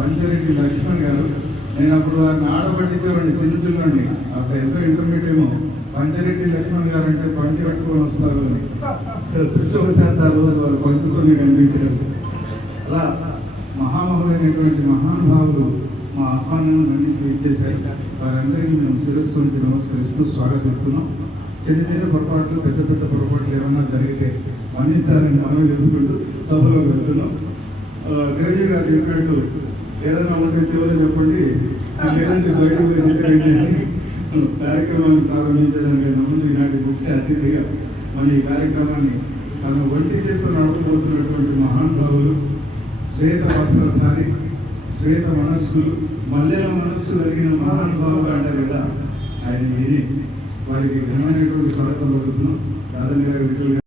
పంచారెడ్డి లక్ష్మణ్ గారు. నేను అప్పుడు వారిని ఆడపట్టించేవాడిని, చిన్నపిల్లని. అప్పుడు ఎంతో ఇంటర్మీడియట్ ఏమో. పంచారెడ్డి లక్ష్మణ్ గారు అంటే పంచి పెట్టుకొని వస్తారు అని దృష్టవశాతాలు వారు పంచుకొని కనిపించారు. అలా మహామహులైనటువంటి మహానుభావులు మా ఆహ్వానాన్ని మన్నించి ఇచ్చేశారు. వారందరికీ మేము శిరస్సు ఉంచి నమస్కరిస్తూ స్వాగతిస్తున్నాం. చిన్న చిన్న పొరపాట్లు, పెద్ద పెద్ద పొరపాట్లు ఏమన్నా జరిగితే మన్నించాలని మనవి చేసుకుంటూ సభలోకి వెళ్తున్నాం. చిరంజీవి గారు చెప్పినట్టు ఏదైనా ఉంటే చివరి చెప్పండి, లేదంటే బయటకు వెళ్ళి కార్యక్రమాన్ని ప్రారంభించడానికి ముందు ఈనాటి ముఖ్య అతిథిగా మన ఈ కార్యక్రమాన్ని తన ఒంటి చేత నడపబోతున్నటువంటి మహానుభావులు, శ్వేత వస్త్రధారి, శ్వేత మనస్సులు, మల్లెల మనస్సు కలిగిన మహానుభావులు అంటారు కదా, ఆయన విని వారికి ఘనమైనటువంటి స్వాగతం పలుకుతున్నాం. దాదాపు గారు, విఠల్ గారు.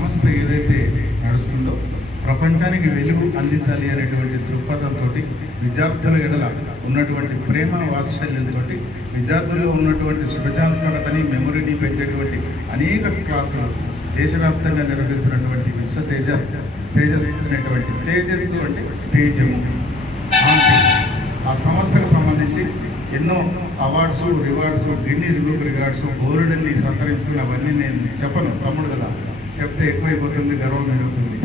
సంస్థ ఏదైతే నడుస్తుందో ప్రపంచానికి వెలుగు అందించాలి అనేటువంటి దృక్పథంతో విద్యార్థుల ఎడల ఉన్నటువంటి ప్రేమ వాత్సల్యంతో విద్యార్థుల్లో ఉన్నటువంటి సృజనాత్మకతని మెమొరీని పెంచేటువంటి అనేక క్లాసులు దేశవ్యాప్తంగా నిర్వహిస్తున్నటువంటి తేజస్ అనేటువంటి తేజస్సు అంటే తేజము ఆ సంస్థకు సంబంధించి ఎన్నో awards rewards Guinness book rewards బోర్డుని సంతరించుకుని అవన్నీ నేను చెప్పను, తమ్ముడు కదా, చెప్తే ఎక్కువైపోతుంది, గర్వం పెరుగుతుంది.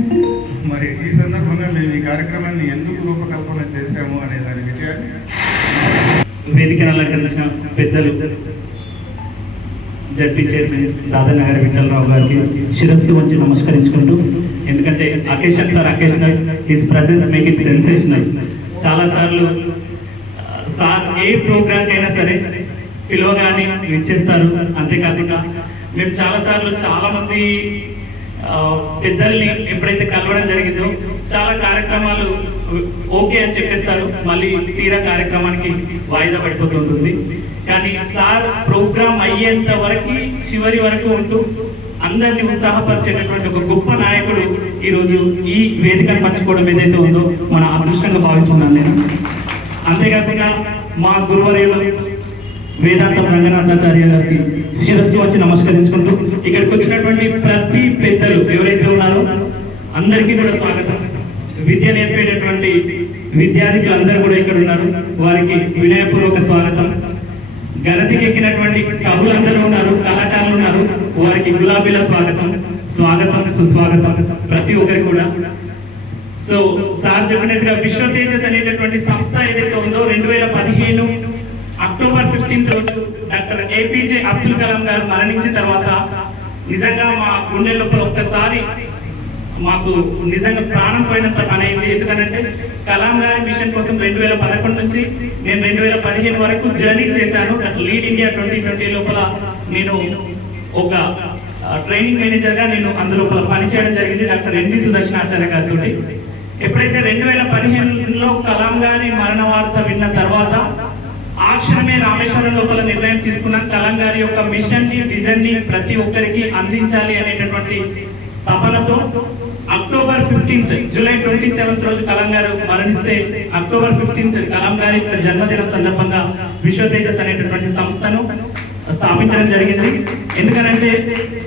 మరి ఈ సందర్భంగా మేము ఈ కార్యక్రమాన్ని ఎందుకు రూపకల్పన చేశాము అనే దాని విషయాన్ని వేదికను అలంకరించిన పెద్దలు జడ్పీ చైర్మన్ దాదానగర్ విఠలరావు గారికి శిరస్సు వంచి నమస్కరించుకుంటూ, ఎందుకంటే occasion sir occasional, his presence make it sensational. చాలాసార్లు సార్ ఏ ప్రోగ్రామ్కి అయినా సరే పిలవగానే ఇచ్చేస్తారు. అంతేకాకుండా మేము చాలాసార్లు చాలామంది పెద్దల్ని ఎప్పుడైతే కలవడం జరిగిందో చాలా కార్యక్రమాలు ఓకే అని చెప్పేస్తారు, మళ్ళీ తీరా కార్యక్రమానికి వాయిదా పడిపోతుంటుంది. కానీ సార్ ప్రోగ్రామ్ అయ్యేంత వరకు చివరి వరకు ఉంటూ అందరినీ ఉత్సాహపరిచేటటువంటి ఒక గొప్ప నాయకుడు ఈరోజు ఈ వేదికను పంచుకోవడం ఏదైతే ఉందో మన అదృష్టంగా భావిస్తున్నాను నేను. అంతేకాకుండా మా గురువర్యులు వేదాంతం రంగనాథాచార్య గారికి శిరస్సు వచ్చి నమస్కరించుకుంటూ, ఇక్కడికి వచ్చినటువంటి ప్రతి పెద్దలు ఎవరైతే ఉన్నారో అందరికీ కూడా స్వాగతం. విద్య నేర్పేటటువంటి విద్యార్థులందరూ కూడా ఇక్కడ ఉన్నారు, వారికి వినయపూర్వక స్వాగతం. గణతికి ఎక్కినటువంటి కవులందరూ ఉన్నారు, కళాకారులు ఉన్నారు, వారికి గులాబీల స్వాగతం, స్వాగతం సుస్వాగతం ప్రతి ఒక్కరికి కూడా. సో సార్ చెప్పినట్టుగా విశ్వ తేజస్ అనేటటువంటి సంస్థ ఏదైతే ఉందో 2015 అక్టోబర్ 15 రోజు డాక్టర్ ఏపీజే అబ్దుల్ కలాం గారు మరణించిన తర్వాత నిజంగా మా గుండె లోపల ఒక్కసారి మాకు నిజంగా ప్రాణం పోయినంత పని అయింది. ఎందుకంటే కలాం గారి మిషన్ కోసం 2011 నుంచి నేను 2015 వరకు జర్నీ చేశాను. లీడ్ ఇండియా 2020 లోపల నేను ఒక ట్రైనింగ్ మేనేజర్గా నేను అందులో పనిచేయడం జరిగింది డాక్టర్ ఎన్వి సుదర్శనాచార్య గారితో. ఎప్పుడైతే 2015లో కలాం గారి మరణ వార్త విన్న తర్వాత ఆ క్షణమే రామేశ్వరం లోపల నిర్ణయం తీసుకున్న కలాం గారి యొక్క మిషన్ ని విజన్ ని ప్రతి ఒక్కరికి అందించాలి అనేటటువంటి తపనతో అక్టోబర్ 15 జూలై 27 రోజు కలాం గారు మరణిస్తే అక్టోబర్ 15 కలాం గారి జన్మదిన సందర్భంగా విశ్వ తేజస్ అనేటటువంటి సంస్థను స్థాపించడం జరిగింది. ఎందుకనంటే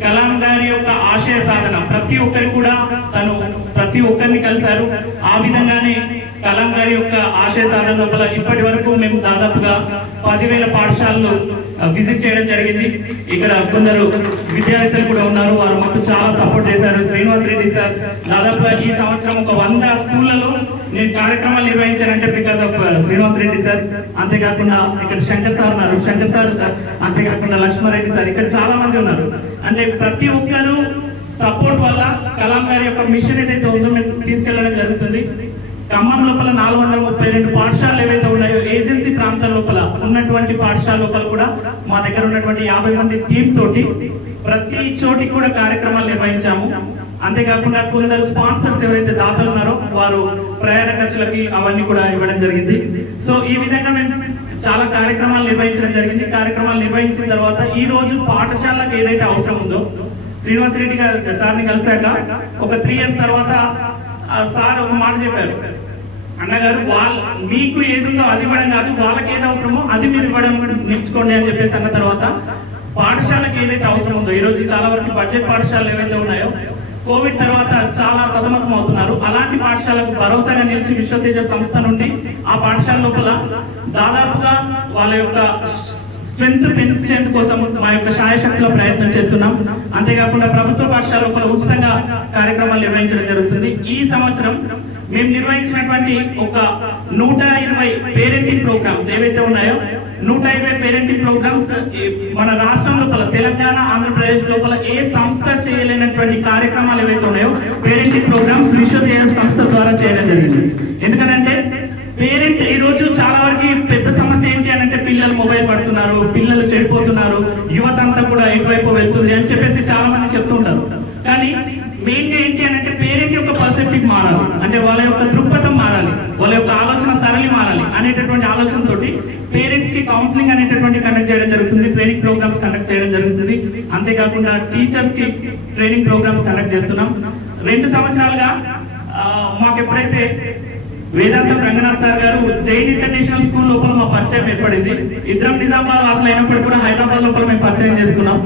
కలాం గారి యొక్క ఆశయ సాధన ప్రతి ఒక్కరు కూడా తను ప్రతి ఒక్కరిని కలిశారు. ఆ విధంగానే కలాం గారి యొక్క ఆశయ సాధన లోపల ఇప్పటి వరకు మేము దాదాపుగా 10,000 పాఠశాలలు విజిట్ చేయడం జరిగింది. ఇక్కడ కొందరు విద్యార్థులు కూడా ఉన్నారు, వారు మాకు చాలా సపోర్ట్ చేశారు. శ్రీనివాస్ రెడ్డి సార్ దాదాపుగా ఈ సంవత్సరం ఒక 100 స్కూళ్లలో నేను కార్యక్రమాలు నిర్వహించానంటే because of Srinivas Reddy sir. అంతేకాకుండా ఇక్కడ శంకర్ సార్ ఉన్నారు, శంకర్ సార్, అంతేకాకుండా లక్ష్మారెడ్డి సార్, ఇక్కడ చాలా మంది ఉన్నారు. అంటే ప్రతి ఒక్కరు సపోర్ట్ వల్ల కలాం గారి యొక్క మిషన్ ఏదైతే ఉందో మేము తీసుకెళ్లడం జరుగుతుంది. ఖమ్మం లోపల 432 పాఠశాలలు ఏవైతే ఉన్నాయో ఏజెన్సీ ప్రాంతం లోపల ఉన్నటువంటి పాఠశాల లోపల కూడా మా దగ్గర ఉన్నటువంటి 50 మంది టీమ్ తోటి ప్రతి చోటికి కూడా కార్యక్రమాలు నిర్వహించాము. అంతేకాకుండా కొందరు స్పాన్సర్స్ ఎవరైతే దాతలు ఉన్నారో వారు ప్రయాణ ఖర్చులకి అవన్నీ కూడా ఇవ్వడం జరిగింది. సో ఈ విధంగా మేము చాలా కార్యక్రమాలు నిర్వహించడం జరిగింది. కార్యక్రమాలు నిర్వహించిన తర్వాత ఈ రోజు పాఠశాలకు ఏదైతే అవసరం ఉందో శ్రీనివాస్ రెడ్డి గారు సార్ని కలిశాక ఒక 3 years తర్వాత సార్ ఒక మాట చెప్పారు, అన్నగారు మీకు ఏదుందో అది ఇవ్వడం కాదు, వాళ్ళకి ఏది అవసరమో అది మీరు ఇవ్వడం నేర్చుకోండి అని చెప్పేసి అన్న తర్వాత పాఠశాలకు ఏదైతే అవసరం ఉందో ఈ రోజు చాలా వరకు బడ్జెట్ పాఠశాలలు ఏవైతే ఉన్నాయో కోవిడ్ తర్వాత చాలా సతమతం అవుతున్నారు. అలాంటి పాఠశాలకు భరోసాగా నిలిచి విశ్వ తేజస్ సంస్థ నుండి ఆ పాఠశాల లోపల దాదాపుగా వాళ్ళ యొక్క స్ట్రెంత్ పెంచేందుకు కోసం మా యొక్క శాయశక్తిలో ప్రయత్నం చేస్తున్నాం. అంతేకాకుండా ప్రభుత్వ పాఠశాల లోపల ఉచితంగా కార్యక్రమాలు నిర్వహించడం జరుగుతుంది. ఈ సంవత్సరం మేము నిర్వహించినటువంటి ఒక 120 పేరెంటింగ్ ప్రోగ్రామ్స్ ఏవైతే ఉన్నాయో 120 పేరెంటింగ్ ప్రోగ్రామ్స్ మన రాష్ట్రం లోపల తెలంగాణ ఆంధ్రప్రదేశ్ లోపల ఏ సంస్థ చేయలేనటువంటి కార్యక్రమాలు ఏవైతే ఉన్నాయో పేరెంటింగ్ ప్రోగ్రామ్స్ విశ్వ తేజస్ సంస్థ ద్వారా చేయడం జరిగింది. ఎందుకంటే పేరెంట్ ఈ రోజు చాలా వరకు పెద్ద సమస్య ఏంటి అని అంటే పిల్లలు మొబైల్ పడుతున్నారు, పిల్లలు చెడిపోతున్నారు, యువత అంతా కూడా ఎటువైపు వెళ్తుంది అని చెప్పేసి చాలా మంది చెప్తూ ఉంటారు. కానీ మెయిన్ గా ఏంటి అని అంటే పేరెంట్ యొక్క పర్సెప్టివ్ మారాలి, అంటే వాళ్ళ యొక్క దృక్పథం మారాలి, వాళ్ళ యొక్క ఆలోచన సరళి మారాలి అనేటటువంటి ఆలోచనతోటి పేరెంట్స్ కి కౌన్సిలింగ్ అనేటటువంటి కండక్ట్ చేయడం జరుగుతుంది, ట్రైనింగ్ ప్రోగ్రామ్స్ కండక్ట్ చేయడం జరుగుతుంది. అంతేకాకుండా టీచర్స్ కి ట్రైనింగ్ ప్రోగ్రామ్స్ కండక్ట్ చేస్తున్నాం. 2 సంవత్సరాలుగా మాకు ఎప్పుడైతే వేదాంతం రంగనాథ్ సార్ గారు జైన్ ఇంటర్నేషనల్ స్కూల్ లోపల మా పరిచయం ఏర్పడింది. ఇద్దరం నిజామాబాద్ వాసులు అయినప్పుడు కూడా హైదరాబాద్ లోపల మేము పరిచయం చేసుకున్నాం.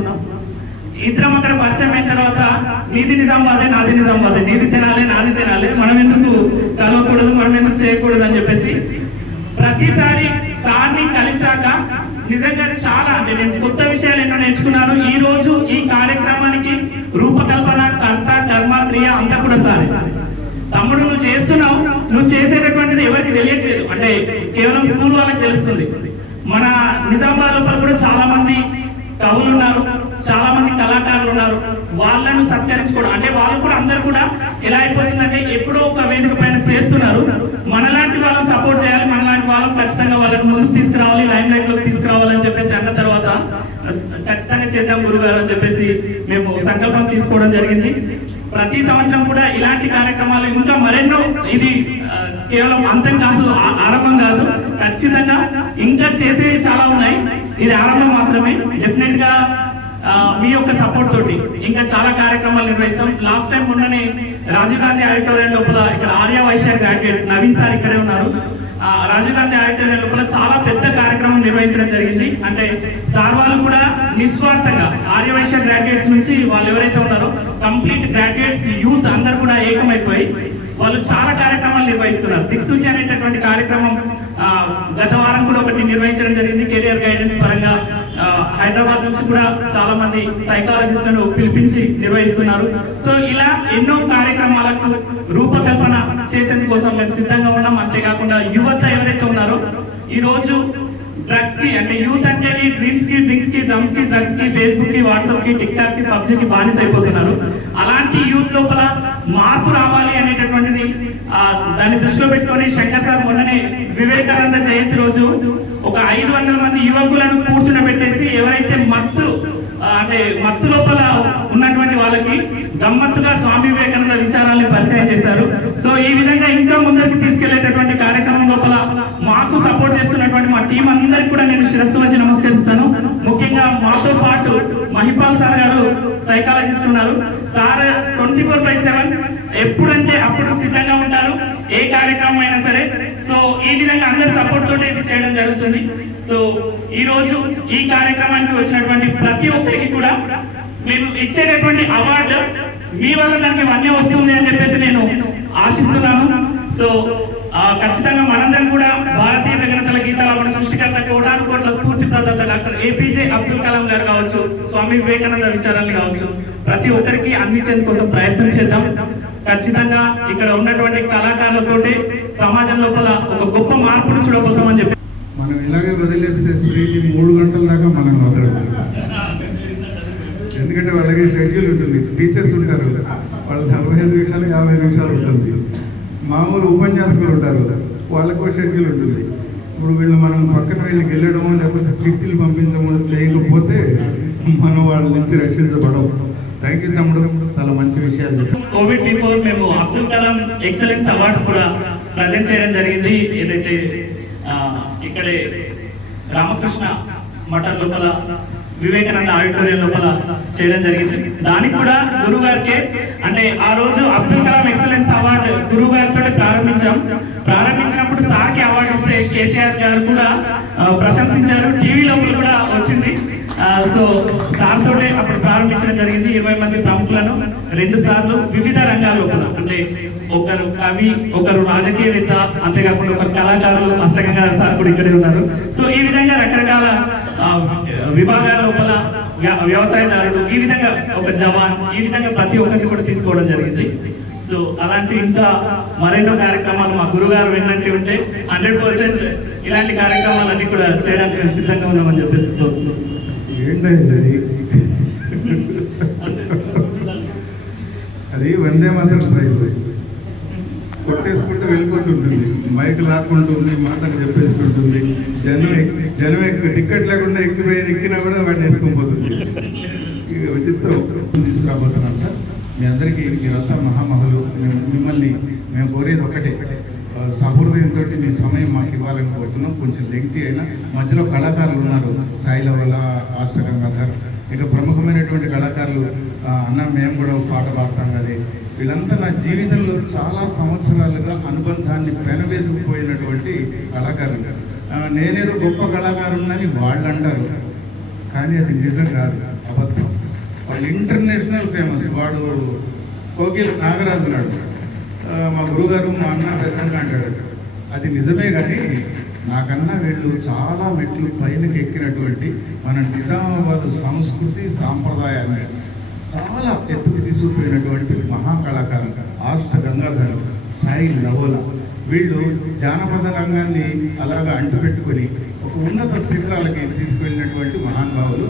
ఇద్దరం అక్కడ పరిచయం అయిన తర్వాత నీది నిజామాబాదే, నాది నిజామాబాదే, నీది తినాలి నాది తినాలి, మనం ఎందుకు కలవకూడదు, మనం ఎందుకు చేయకూడదు అని చెప్పేసి ప్రతిసారి సార్ని కలిసాక నిజంగా చాలా అంటే నేను కొత్త విషయాలు ఎన్నో నేర్చుకున్నాను. ఈ రోజు ఈ కార్యక్రమానికి రూపకల్పన, కర్త, కర్మ, క్రియ అంతా కూడా సార్. తమ్ముడు నువ్వు చేస్తున్నావు, నువ్వు చేసేటటువంటిది ఎవరికి తెలియట్లేదు, అంటే కేవలం స్కూల్ వాళ్ళకి తెలుస్తుంది. మన నిజామాబాద్ లోపల కూడా చాలా మంది కవులు ఉన్నారు, చాలా మంది కళాకారులు ఉన్నారు. వాళ్ళను సత్కరించుకోవడం అంటే వాళ్ళు కూడా అందరు కూడా ఎలా అయిపోతుందంటే ఎప్పుడో ఒక వేదిక పైన చేస్తున్నారు, మనలాంటి వాళ్ళని సపోర్ట్ చేయాలి, మనలాంటి వాళ్ళని ఖచ్చితంగా వాళ్ళని ముందుకు తీసుకురావాలి, లైమ్ లైట్ లోకి తీసుకురావాలని చెప్పేసి అన్న తర్వాత ఖచ్చితంగా చేద్దాం గురుగారు అని చెప్పేసి మేము సంకల్పం తీసుకోవడం జరిగింది. ప్రతి సంవత్సరం కూడా ఇలాంటి కార్యక్రమాలు ఇంకా మరెన్నో, ఇది కేవలం అంతం కాదు, ఆరంభం కాదు, ఖచ్చితంగా ఇంకా చేసే చాలా ఉన్నాయి. ఇది ఆరంభం మాత్రమే. డెఫినెట్ గా మీ యొక్క సపోర్ట్ తోటి ఇంకా చాలా కార్యక్రమాలు నిర్వహిస్తాం. లాస్ట్ టైం మొన్ననే రాజీవ్ గాంధీ ఆడిటోరియం లోపల ఇక్కడ ఆర్య వైశ్య గ్రాడ్యుయేట్ నవీన్ సార్ ఇక్కడే ఉన్నారు. రాజీవ్ గాంధీ ఆడిటోరియం లోపల చాలా పెద్ద కార్యక్రమం నిర్వహించడం జరిగింది. అంటే సార్ వాళ్ళు కూడా నిస్వార్థంగా ఆర్య వైశ్య గ్రాడ్యుయేట్స్ నుంచి వాళ్ళు ఎవరైతే ఉన్నారో కంప్లీట్ గ్రాడ్యుయేట్స్ యూత్ అందరు కూడా ఏకమైపోయి వాళ్ళు చాలా కార్యక్రమాలు నిర్వహిస్తున్నారు. దిక్సూచి అనేటటువంటి కార్యక్రమం గత వారం కూడా ఒకటి నిర్వహించడం జరిగింది. కెరియర్ గైడెన్స్ పరంగా హైదరాబాద్ నుంచి కూడా చాలా మంది సైకాలజిస్టులను పిలిపించి నిర్వహిస్తున్నారు. సో ఇలా ఎన్నో కార్యక్రమాలకు రూపకల్పన చేసేందుకోసం మేము సిద్ధంగా ఉన్నాం. అంతేకాకుండా యువత ఎవరైతే ఉన్నారో ఈ రోజు డ్రగ్స్ కి అంటే యూత్ అంటే డ్రీమ్స్ కి, డ్రింక్స్ కి, డ్రమ్స్ కి, డ్రగ్స్ కి, ఫేస్బుక్ కి, వాట్సాప్ కి, టిక్ టాక్ కి, పబ్జీకి బానిస అయిపోతున్నారు. అలాంటి యూత్ లోపల మార్పు రావాలి అనేటటువంటిది దాన్ని దృష్టిలో పెట్టుకొని శంకర్ సార్ మొన్ననే వివేకానంద జయంతి రోజు ఒక 500 మంది యువకులను కూర్చునబెట్టేసి ఎవరైతే మత్తు లోపల ఉన్నటువంటి వాళ్ళకి గమ్మత్తుగా స్వామి వివేకానంద విచారాల్ని పరిచయం చేశారు. సో ఈ విధంగా ఇంకా ముందరికి తీసుకెళ్లేటటువంటి కార్యక్రమం లోపల మాకు సపోర్ట్ చేస్తున్నటువంటి మా టీం అందరికి కూడా నేను శిరస్సు వచ్చి నమస్కరిస్తాను. ముఖ్యంగా మాతో పాటు మహిపాల్ సార్ గారు సైకాలజిస్ట్ ఉన్నారు. సార్ 24/7 ఎప్పుడంటే అప్పుడు సిద్ధంగా ఉంటారు, ఏ కార్యక్రమం అయినా సరే. సో ఈ విధంగా అందరి సపోర్ట్ తోటి ఇది చేయడం జరుగుతుంది. సో ఈ రోజు ఈ కార్యక్రమానికి వచ్చినటువంటి ప్రతి ఒక్కరికి కూడా మేము ఇచ్చేటటువంటి అవార్డు మీ వల్ల దానికి వన్నే వస్తుంది అని చెప్పేసి నేను ఆశిస్తున్నాను. సో ఖచ్చితంగా మనందరం కూడా భారతీయ విఘ్నతల గీతాల సృష్టికర్త, కోటాను కోట్ల స్ఫూర్తి ప్రదాత డాక్టర్ ఏపీజే అబ్దుల్ కలాం గారు కావచ్చు, స్వామి వివేకానంద విచారాలు కావచ్చు, ప్రతి ఒక్కరికి అందించేందుకోసం ప్రయత్నం చేద్దాం. ఖచ్చితంగా ఇక్కడ ఉన్నటువంటి కళాకారులతోటి సమాజం లోపల ఒక గొప్ప మార్పును చూడబోతామని చెప్పి మనం ఇలాగే వదిలేస్తే శ్రీని 3 గంటల దాకా మనం వదలదు. ఎందుకంటే వాళ్ళకి షెడ్యూల్ ఉంటుంది, టీచర్స్ ఉంటారు, వాళ్ళు 45 నిమిషాలు 50 నిమిషాలు ఉంటుంది. మామూలు ఉపన్యాసకులు ఉంటారు, వాళ్ళకు షెడ్యూల్ ఉంటుంది. ఇప్పుడు వీళ్ళు మనం పక్కన వీళ్ళకి వెళ్ళడము లేకపోతే చిట్టీలు పంపించడం చేయకపోతే మనం వాళ్ళ నుంచి రక్షించబడవు. థ్యాంక్ యూ తమ్ముడు, చాలా మంచి విషయాలు. కోవిడ్ బిఫోర్ మేము అబ్దుల్ కలాం ఎక్సలెన్స్ అవార్డ్స్ కూడా ప్రజెంట్ చేయడం జరిగింది. ఏదైతే ఇక్కడే రామకృష్ణ మఠం లోపల వివేకానంద ఆడిటోరియం లోపల చేయడం జరిగింది. దానికి కూడా గురువు గారికి అంటే ఆ రోజు అబ్దుల్ కలాం ఎక్సలెన్స్ అవార్డు గురువు గారితో ప్రారంభించినప్పుడు సార్కి అవార్డు ఇస్తే కేసీఆర్ గారు కూడా ప్రశంసించారు, టీవీ లోపల కూడా వచ్చింది. సో సార్ తోటే అప్పుడు ప్రారంభించడం జరిగింది. 20 మంది ప్రముఖులను 2 సార్లు వివిధ రంగాల లోపల అంటే ఒకరు కవి, ఒకరు రాజకీయవేత్త, అంతేకాకుండా ఒక కళాకారులు, అష్టగంగా సార్ కూడా ఇక్కడే ఉన్నారు. సో ఈ విధంగా రకరకాల విభాగాల లోపల వ్యవసాయదారుడు, ఈ విధంగా ఒక జవాన్, ఈ విధంగా ప్రతి ఒక్కరిని కూడా తీసుకోవడం జరిగింది. సో అలాంటి ఇంకా మరెన్నో కార్యక్రమాలు మా గురుగారు విన్నట్టు ఉంటే 100% ఇలాంటి కార్యక్రమాలన్నీ కూడా చేయడానికి మేము సిద్ధంగా ఉన్నామని చెప్పేసి ఏంటది అది వందే మాత్రం ప్రైజ్ కొట్టేసుకుంటూ వెళ్ళిపోతుంటుంది, మైక్ లాక్కుంటుంది, మాటలు చెప్పేస్తుంటుంది. జనం టికెట్ లేకుండా ఎక్కినా కూడా వాడిని వేసుకొని పోతుంది. విచిత్రం తీసుకురాబోతున్నాం సార్. మీ అందరికీ మీరంతా మహామహులు. మిమ్మల్ని మేము కోరేది ఒకటే, సహృదయంతో మీ సమయం మాకు ఇవ్వాలని కోరుతున్నాం. కొంచెం లెంగ్తీ అయినా మధ్యలో కళాకారులు ఉన్నారు, సాయి లవల, ఆష్ట గంగాధర్, ఇంకా ప్రముఖమైనటువంటి కళాకారులు. అన్న మేము కూడా ఒక పాట పాడతాం కదా. వీళ్ళంతా నా జీవితంలో చాలా సంవత్సరాలుగా అనుబంధాన్ని పెనవేసుకుపోయినటువంటి కళాకారులు. నేనేదో గొప్ప కళాకారులని వాళ్ళు అంటారు, కానీ అది నిజం కాదు, అబద్ధం. వాళ్ళు ఇంటర్నేషనల్ ఫేమస్. వాడు కోకిల్ నాగరాజు నాడు మా గురుగారు మా అన్న పెద్దగా అంటాడు. అది నిజమే, కానీ నాకన్నా వీళ్ళు చాలా మెట్లు పైనకి ఎక్కినటువంటి మన నిజామాబాద్ సంస్కృతి సాంప్రదాయాన్ని చాలా ఎత్తుకు తీసుకుపోయినటువంటి మహాకళాకారులు ఆష్ట గంగాధర్, సాయి లవల. వీళ్ళు జానపద రంగాన్ని అలాగా అంటుపెట్టుకొని ఒక ఉన్నత శిఖరాలకి తీసుకువెళ్ళినటువంటి మహానుభావులు.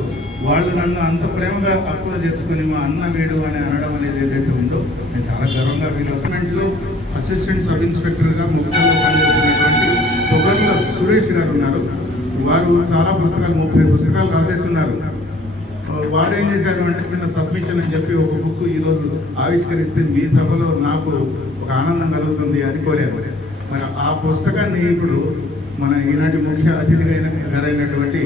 వాళ్ళు నన్ను అంత ప్రేమగా అప్పులు తెచ్చుకొని మా అన్న వీడు అని అనడం అనేది ఏదైతే ఉందో నేను చాలా గర్వంగా ఫీల్ అవుతానంట్లో. అసిస్టెంట్ సబ్ ఇన్స్పెక్టర్గా ముఖ్యంగా పనిచేస్తున్నటువంటి తొగర్ల సురేష్ గారు ఉన్నారు. వారు చాలా పుస్తకాలు 30 పుస్తకాలు రాసేసి ఉన్నారు. వారు ఏం చేశారు అంటే చిన్న సబ్మిషన్ అని చెప్పి ఒక బుక్ ఈరోజు ఆవిష్కరిస్తే మీ సభలో నాకు ఒక ఆనందం కలుగుతుంది అని కోరారు. మరి ఆ పుస్తకాన్ని ఇప్పుడు మన ఈనాటి ముఖ్య అతిథిగా గారైనటువంటి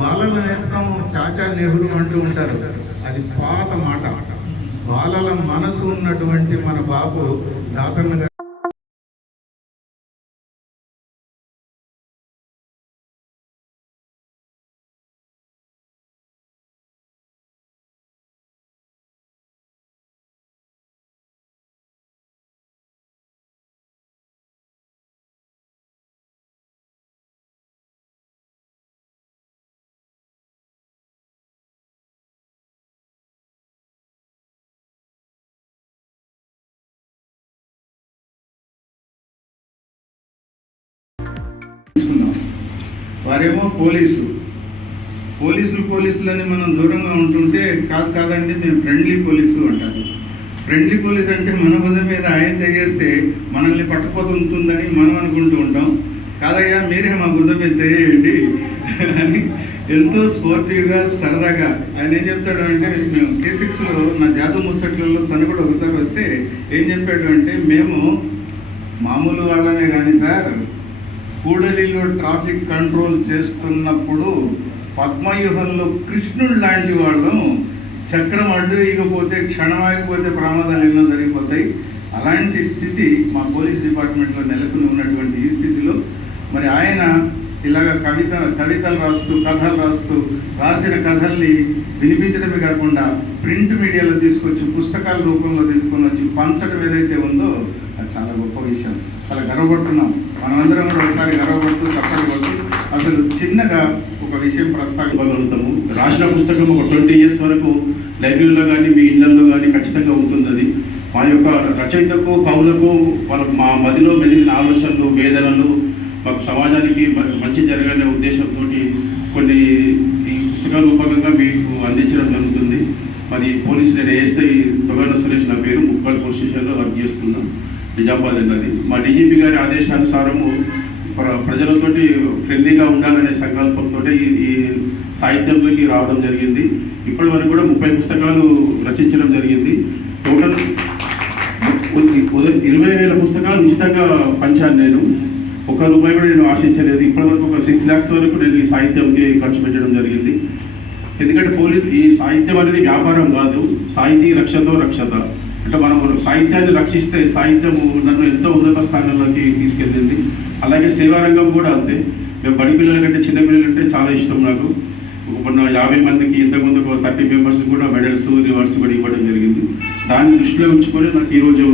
బాలల నేస్తం చాచా నెహ్రూ అంటూ ఉంటారు. అది పాత మాట. బాలల మనసు ఉన్నటువంటి మన బాబు దాతన్న గారు వారేమో పోలీసులని మనం దూరంగా ఉంటుంటే కాదండి మేము ఫ్రెండ్లీ పోలీసు అంటారు. ఫ్రెండ్లీ పోలీస్ అంటే మన భుజం మీద ఆయన చేస్తే మనల్ని పట్టుకుపోతుందని మనం అనుకుంటూ ఉంటాం. కాదయ్యా మీరే మా భుజం మీద చేయండి అని ఎంతో స్పోర్టివ్గా సరదాగా ఆయన ఏం చెప్తాడు అంటే, మేము K6లో నా జాతు ముచ్చట్లలో తను కూడా ఒకసారి వస్తే ఏం చెప్పాడు అంటే, మేము మామూలు వాళ్ళనే కానీ సార్ కూడలిలో ట్రాఫిక్ కంట్రోల్ చేస్తున్నప్పుడు పద్మవ్యూహంలో కృష్ణుడు లాంటి వాళ్ళు చక్రం అడ్డు ఇకపోతే క్షణం ఆగిపోతే ప్రమాదాలు ఎన్నో జరిగిపోతాయి. అలాంటి స్థితి మా పోలీస్ డిపార్ట్మెంట్లో నెలకొని ఉన్నటువంటి ఈ స్థితిలో మరి ఆయన ఇలాగ కవితలు రాస్తూ కథలు రాస్తూ రాసిన కథల్ని వినిపించడమే కాకుండా ప్రింట్ మీడియాలో తీసుకొచ్చి పుస్తకాల రూపంలో తీసుకొని వచ్చి పంచడం ఏదైతే ఉందో అది చాలా గొప్ప విషయం. చాలా గర్వపడుతున్నాం. మనమందరం కూడా ఒకసారి గర్వపడుతూ చప్పట్లు. అసలు చిన్నగా ఒక విషయం ప్రస్తావించగలుగుతాము. రాసిన పుస్తకం ఒక 20 years వరకు లైబ్రరీలో కానీ మీ ఇళ్లలో కానీ ఖచ్చితంగా ఉంటుంది. అది మా యొక్క రచయితకు కవులకు వాళ్ళకు మా మదిలో మెదిలిన ఆలోచనలు, వేదనలు మాకు సమాజానికి మంచి జరగాలనే ఉద్దేశంతో కొన్ని ఈ పుస్తకాల రూపకంగా మీకు అందించడం జరుగుతుంది. మరి పోలీసు నేను ఏఎస్ఐ తొగర్ల సురేష్ నా పేరు, ముప్పల్ పోలీస్ స్టేషన్లో వర్క్ చేస్తున్నాం, నిజామాబాద్ అన్నది. మా డీజీపీ గారి ఆదేశానుసారము ప్రజలతోటి ఫ్రెండ్లీగా ఉండాలనే సంకల్పంతో ఈ సాహిత్యంలోకి రావడం జరిగింది. ఇప్పటి వరకు కూడా 30 పుస్తకాలు రచించడం జరిగింది. టోటల్ 20,000 పుస్తకాలు ఉచితంగా పంచాను. నేను ₹1 కూడా నేను ఆశించలేదు. ఇప్పటివరకు ఒక 6 lakhs వరకు నేను ఈ సాహిత్యంకి ఖర్చు పెట్టడం జరిగింది. ఎందుకంటే ఈ సాహిత్యం అనేది వ్యాపారం కాదు, సాహితీ రక్షతో రక్షత. అంటే మనం సాహిత్యాన్ని రక్షిస్తే సాహిత్యము నన్ను ఎంతో ఉన్నత స్థానంలోకి తీసుకెళ్ళింది. అలాగే సేవారంగం కూడా అంతే. మేము బడి పిల్లల కంటే చిన్న పిల్లలు అంటే చాలా ఇష్టం నాకు. మొన్న 50 మందికి ఇంతకుముందు 30 members కూడా మెడల్స్, రివార్డ్స్ కూడా ఇవ్వడం జరిగింది. దాన్ని దృష్టిలో ఉంచుకొని నాకు ఈరోజు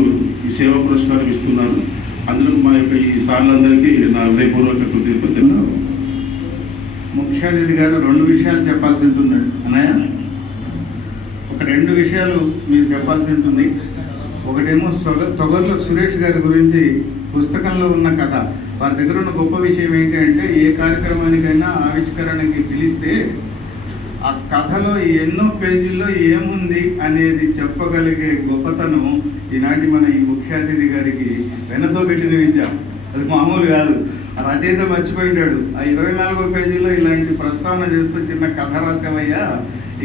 ఈ సేవా పురస్కారం ఇస్తున్నాను. అందులో మా యొక్క ఈ సార్లందరికీ నా హృదయపూర్వక కృతజ్ఞతలు. ముఖ్య అతిథి గారు 2 విషయాలు చెప్పాల్సి ఉంటుంది అన్నయ్య. ఒక 2 విషయాలు మీరు చెప్పాల్సి ఉంటుంది. ఒకటేమో తొగర్ల సురేష్ గారి గురించి పుస్తకంలో ఉన్న కథ. వారి దగ్గర ఉన్న గొప్ప విషయం ఏంటి అంటే, ఏ కార్యక్రమానికైనా ఆవిష్కరణకి పిలిస్తే ఆ కథలో ఎన్నో పేజీల్లో ఏముంది అనేది చెప్పగలిగే గొప్పతనం ఈనాటి మన ఈ ముఖ్య అతిథి గారికి వెనతో పెట్టిన విద్య. అది మామూలు కాదు. ఆ రచయిత మర్చిపోయింటాడు. ఆ 24వ పేజీలో ఇలాంటి ప్రస్తావన చేస్తూ చిన్న కథ రాసేవయ్యా,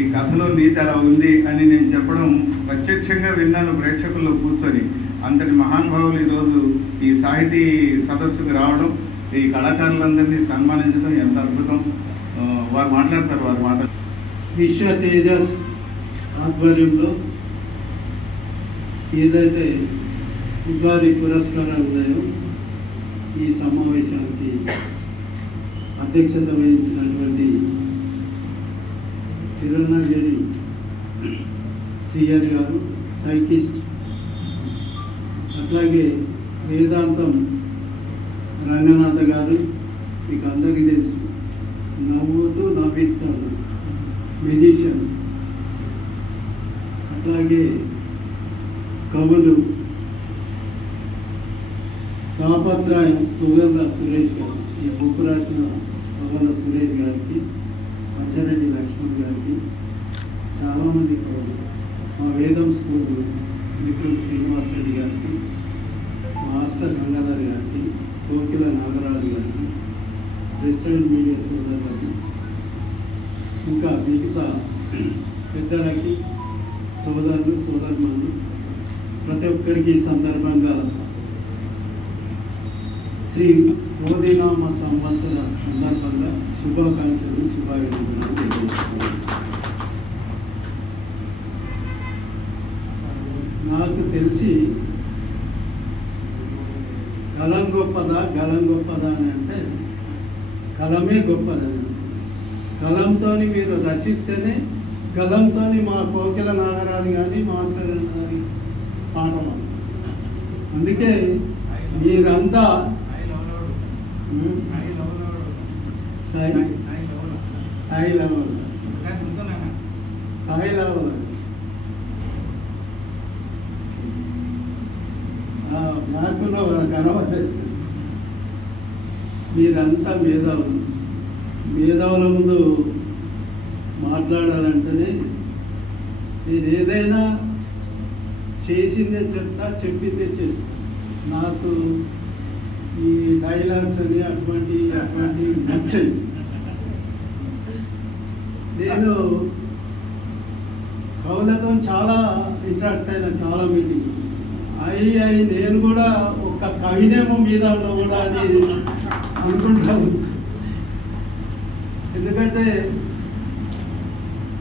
ఈ కథలో నీతి అలా ఉంది అని నేను చెప్పడం ప్రత్యక్షంగా విన్నాను ప్రేక్షకుల్లో కూర్చొని. అంతటి మహానుభావులు ఈరోజు ఈ సాహితీ సదస్సుకు రావడం, ఈ కళాకారులందరినీ సన్మానించడం ఎంత అద్భుతం. వారు మాట్లాడతారు, వారు మాట్లాడతారు. విశ్వ తేజస్ ఆధ్వర్యంలో ఏదైతే ఉగాది పురస్కారాలు ఉన్నాయో ఈ సమావేశానికి అధ్యక్షత వహించినటువంటి తిరునగిరి శ్రీహరి గారు, సైకిస్ట్, అట్లాగే వేదాంతం రంగనాథ గారు, మీకు అందరికీ తెలుసు, నవ్వుతూ నవ్విస్తాడు, మ్యూజిషియన్. అట్లాగే కవులు తాపత్రయం తుగల సురేష్ గారు, ఈ బుక్ రాసిన తుగల సురేష్ గారికి, అచ్చరెడ్డి లక్ష్మణ్ గారికి, చాలామంది కవులు, మా వేదం స్కూల్ మిత్రుడు శ్రీనివాస్ రెడ్డి గారికి, మాస్టర్ గంగాధర్ గారికి, కోకిల నాగరాజు గారికి, ప్రెస్ అండ్ మీడియా సోదరులకి, ఇంకా మిగతా పెద్దలకి, సోదరులు సోదరులు ప్రతి ఒక్కరికి ఈ సందర్భంగా శ్రీ మోదీనామ సంవత్సర సందర్భంగా శుభాకాంక్షలు, శుభాభినందనలు తెలియజేస్తున్నాను. నాకు తెలిసి కలం గొప్పదా, గలం గొప్పదా అని అంటే కలమే గొప్పదని. కలంతో మీరు రచిస్తేనే, కలంతో మా కోకిల నాగరాజు కానీ మాస్టర్ గారి పాఠం. అందుకే మీరంతా సాయి లెవెల్ బ్యాకులో కనబడలేదు. మీరంతా మేధావులు. మేధావుల ముందు మాట్లాడాలంటేనే నేను ఏదైనా చేసిందే చెప్తా, చెప్పిందే చేస్తా. నాకు ఈ డైలాగ్స్ అని అటువంటి నచ్చాయి. నేను కవులతో చాలా ఇంటరాక్ట్ అయినా, చాలా మీటింగ్ అయి నేను కూడా ఒక కవినేమో మీద ఉన్నా కూడా అది అనుకుంటాను. ఎందుకంటే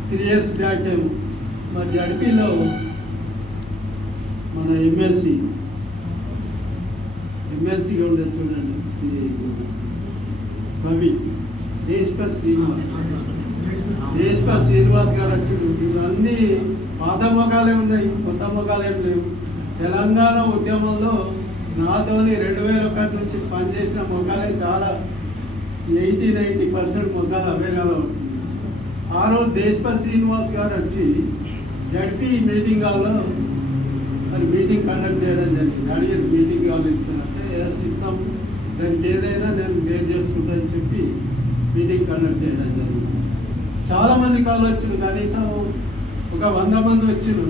3 years బ్యాక్ మా జడ్పీలో మన ఎమ్మెల్సీగా ఉండేది చూడండి, కవి దేశపతి శ్రీనివాస్ గారు వచ్చారు. ఇవన్నీ పాత మొఖాలే ఉన్నాయి, కొత్త మొఖాలేం లేవు. తెలంగాణ ఉద్యమంలో నాతోని 2001 నుంచి పనిచేసిన మొఖాలే చాలా 80-90% మొఖాలు అవే కలవడుతుంది. ఆ రోజు దేశపతి శ్రీనివాస్ గారు వచ్చి జడ్పీ మీటింగ్ హాల్లో మరి మీటింగ్ కండక్ట్ చేయడం జరిగింది. అడిగారు మీటింగ్ హాల్ ఇస్తారంటే ఎస్ ఇస్తాం, దానికి ఏదైనా నేను బేర్ చేసుకుంటానని చెప్పి మీటింగ్ కండక్ట్ చేయడం జరిగింది. చాలామంది కాల్ వచ్చారు, కనీసం ఒక 100 మంది వచ్చారు.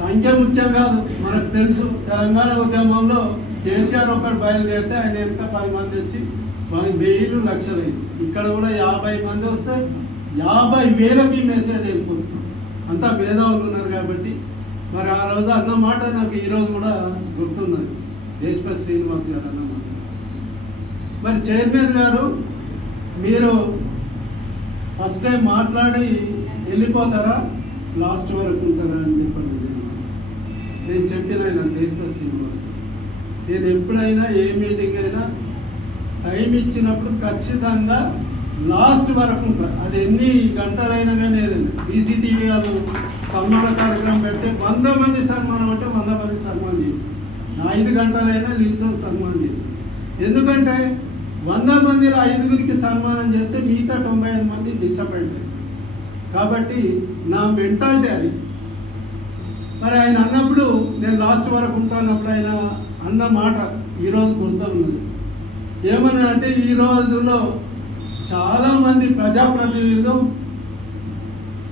సంఖ్య ముఖ్యం కాదు, మనకు తెలుసు తెలంగాణ ఉద్యమంలో కేసీఆర్ ఒకటి బయలుదేరితే ఆయన ఎంత 10 మంది వచ్చి మనకి 1000 లక్షలు అయింది. ఇక్కడ కూడా 50 మంది వస్తే 50,000కి మెసేజ్ వెళ్ళిపోతుంది. అంతా మేధావులు ఉన్నారు కాబట్టి మరి ఆ రోజు అన్న మాట నాకు ఈరోజు కూడా గుర్తున్నది, దేశపతి శ్రీనివాస్ గారు అన్నమాట. మరి చైర్మన్ గారు మీరు ఫస్ట్ టైం మాట్లాడి వెళ్ళిపోతారా, లాస్ట్ వరకు ఉంటారా అని చెప్పండి. నేను చెప్పిన ఆయన దేశపతి శ్రీనివాస్ గారు, నేను ఎప్పుడైనా ఏ మీటింగ్ అయినా టైం ఇచ్చినప్పుడు ఖచ్చితంగా లాస్ట్ వరకు ఉంటారు. అది ఎన్ని గంటలైనా కానీ ఏదైనా బీసీటీవీ వాళ్ళు సన్మాన కార్యక్రమం పెడితే 100 మంది సన్మానం అంటే 100 మంది సన్మానం చేసి 5 గంటలైనా నిల్చొని సన్మానం చేసి. ఎందుకంటే 100 మందిలో 5గురికి సన్మానం చేస్తే మిగతా 95 మంది డిసప్పాయింట్ అయ్యారు. కాబట్టి నా మెంటాలిటీ అది. మరి ఆయన అన్నప్పుడు నేను లాస్ట్ వరకు ఉంటానప్పుడు ఆయన అన్న మాట ఈరోజు గుర్తున్నది. ఏమన్నా అంటే ఈ రోజుల్లో చాలామంది ప్రజాప్రతినిధులు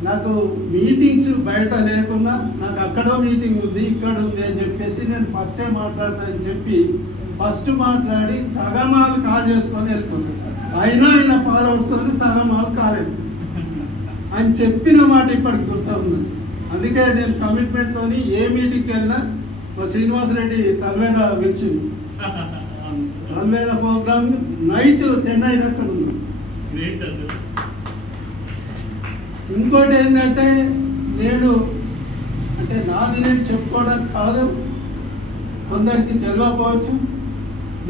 నాకు మీటింగ్స్ బయట లేకుండా నాకు అక్కడో మీటింగ్ ఉంది, ఇక్కడ ఉంది అని చెప్పేసి నేను ఫస్టే మాట్లాడతానని చెప్పి ఫస్ట్ మాట్లాడి సగమాలు కాల్ చేసుకొని వెళ్ళిపోతాను. అయినా ఆయన ఫాలోవర్స్ సగమాలు కాలేదు అని చెప్పిన మాట ఇప్పటికి గుర్తు ఉంది. అందుకే నేను కమిట్మెంట్తో ఏ మీటింగ్కి వెళ్ళినా మా శ్రీనివాసరెడ్డి తలమీద పిలిచి తలమీద ప్రోగ్రామ్ నైట్ 10 అయినాక ఉన్నాం. ఇంకోటి ఏంటంటే నేను చెప్పుకోవడానికి కాదు, కొందరికి తెలియకపోవచ్చు.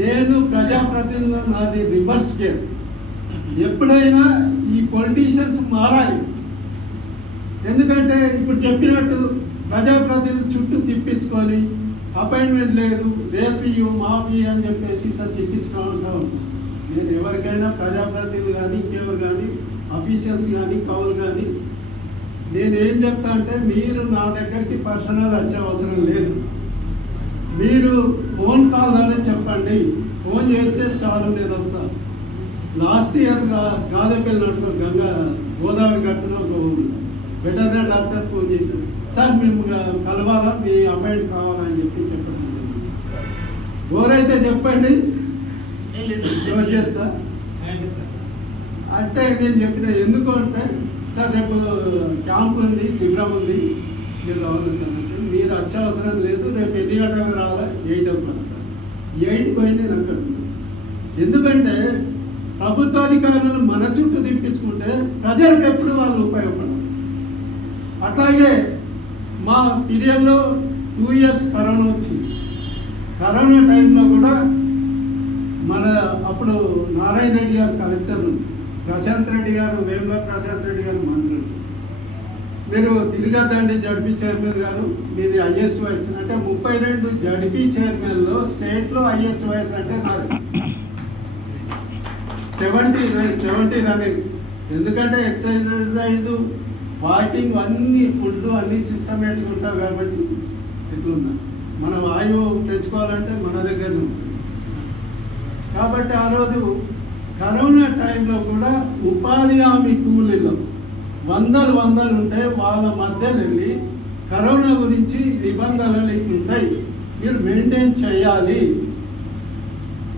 నేను ప్రజాప్రతినిధులు, నాది రివర్స్ గేర్. ఎప్పుడైనా ఈ పొలిటీషియన్స్ మారాలి. ఎందుకంటే ఇప్పుడు చెప్పినట్టు ప్రజాప్రతినిధులు చుట్టూ తిప్పించుకొని అపాయింట్మెంట్ లేదు, రేపు మాఫీ అని చెప్పేసి ఇట్లా తిప్పించుకోవాలంటా ఉంటాం. నేను ఎవరికైనా ప్రజాప్రతినిధులు కానీ ఇంకెవరు కానీ అఫీషియల్స్ కానీ కౌలు కానీ నేనేం చెప్తా అంటే, మీరు నా దగ్గరికి పర్సనల్ వచ్చే అవసరం లేదు. మీరు ఫోన్ కాల్ ద్వారా చెప్పండి, ఫోన్ చేస్తే చాలు, నేను వస్తాను. లాస్ట్ ఇయర్ గాదెపల్లినట్టులో గోదావరి గట్టులో ఒక వెటర్నరీ డాక్టర్ ఫోన్ చేశారు, సార్ మేము కలవాలా, మీ అపాయింట్ కావాలని చెప్పండి. ఎవరైతే చెప్పండి ఎవరు చేస్తా అంటే నేను చెప్పిన, ఎందుకు అంటే సార్ రేపు క్యాంప్ ఉంది, శిబిరం ఉంది, మీరు రావాలి సార్ అంటే, మీరు వచ్చే అవసరం లేదు, రేపు ఎన్ని గంటలకు రావాలా, 8 o'clock. 8 పోయింది అక్కడ. ఎందుకంటే ప్రభుత్వాధికారులు మన చుట్టూ తిప్పించుకుంటే ప్రజలకు ఎప్పుడు వాళ్ళు ఉపయోగపడరు. అట్లాగే మా పీరియడ్లో 2 years కరోనా వచ్చింది. కరోనా టైంలో కూడా మన అప్పుడు నారాయణ రెడ్డి గారు కలెక్టర్, ప్రశాంత్ రెడ్డి గారు, వేముల ప్రశాంత్ రెడ్డి గారు మంత్రులు. మీరు తిరగద్దండి జడ్పీ చైర్మన్ గారు, మీది హైయెస్ట్ వయసు అంటే 32 జడ్పీ చైర్మన్లో స్టేట్లో హైయెస్ట్ వయసు అంటే నాది 70 రన్నింగ్. ఎందుకంటే ఎక్సర్సైజ్, వాకింగ్ అన్ని ఫుడ్ అన్ని సిస్టమేటిక్ ఉంటాం కాబట్టి ఎట్లున్నా మనం వాయువు తెచ్చుకోవాలంటే మన దగ్గర ఉంది. కాబట్టి ఆ రోజు కరోనా టైంలో కూడా ఉపాధి హామీ కూలీలో వందలు ఉంటే వాళ్ళ మధ్యలో వెళ్ళి కరోనా గురించి నిబంధనలు ఉంటాయి, మీరు మెయింటైన్ చేయాలి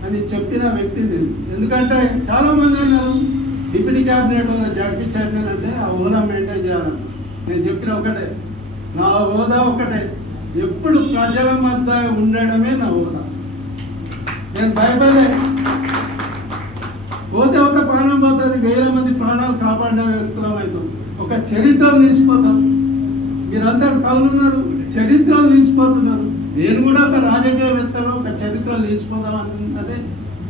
అని చెప్పిన వ్యక్తి నేను. ఎందుకంటే చాలామంది అన్నారు డిప్యూటీ క్యాబినెట్ జడ్పీ చైర్మన్ అంటే ఆ హోదా మెయింటైన్ చేయాలి. నేను చెప్పిన ఒకటే, నా హోదా ఒకటే, ఎప్పుడు ప్రజల మధ్య ఉండడమే నా హోదా. నేను భయపడే పోతే ఒక ప్రాణం పోతుంది, 1000 మంది ప్రాణాలు కాపాడిన వ్యక్తులం అవుతాం, ఒక చరిత్రలు నిలిచిపోతాం. మీరందరూ కలున్నారు, చరిత్రలు నిలిచిపోతున్నారు. నేను కూడా ఒక రాజకీయవేత్తను, ఒక చరిత్రలు నిలిచిపోతాం అన్నదే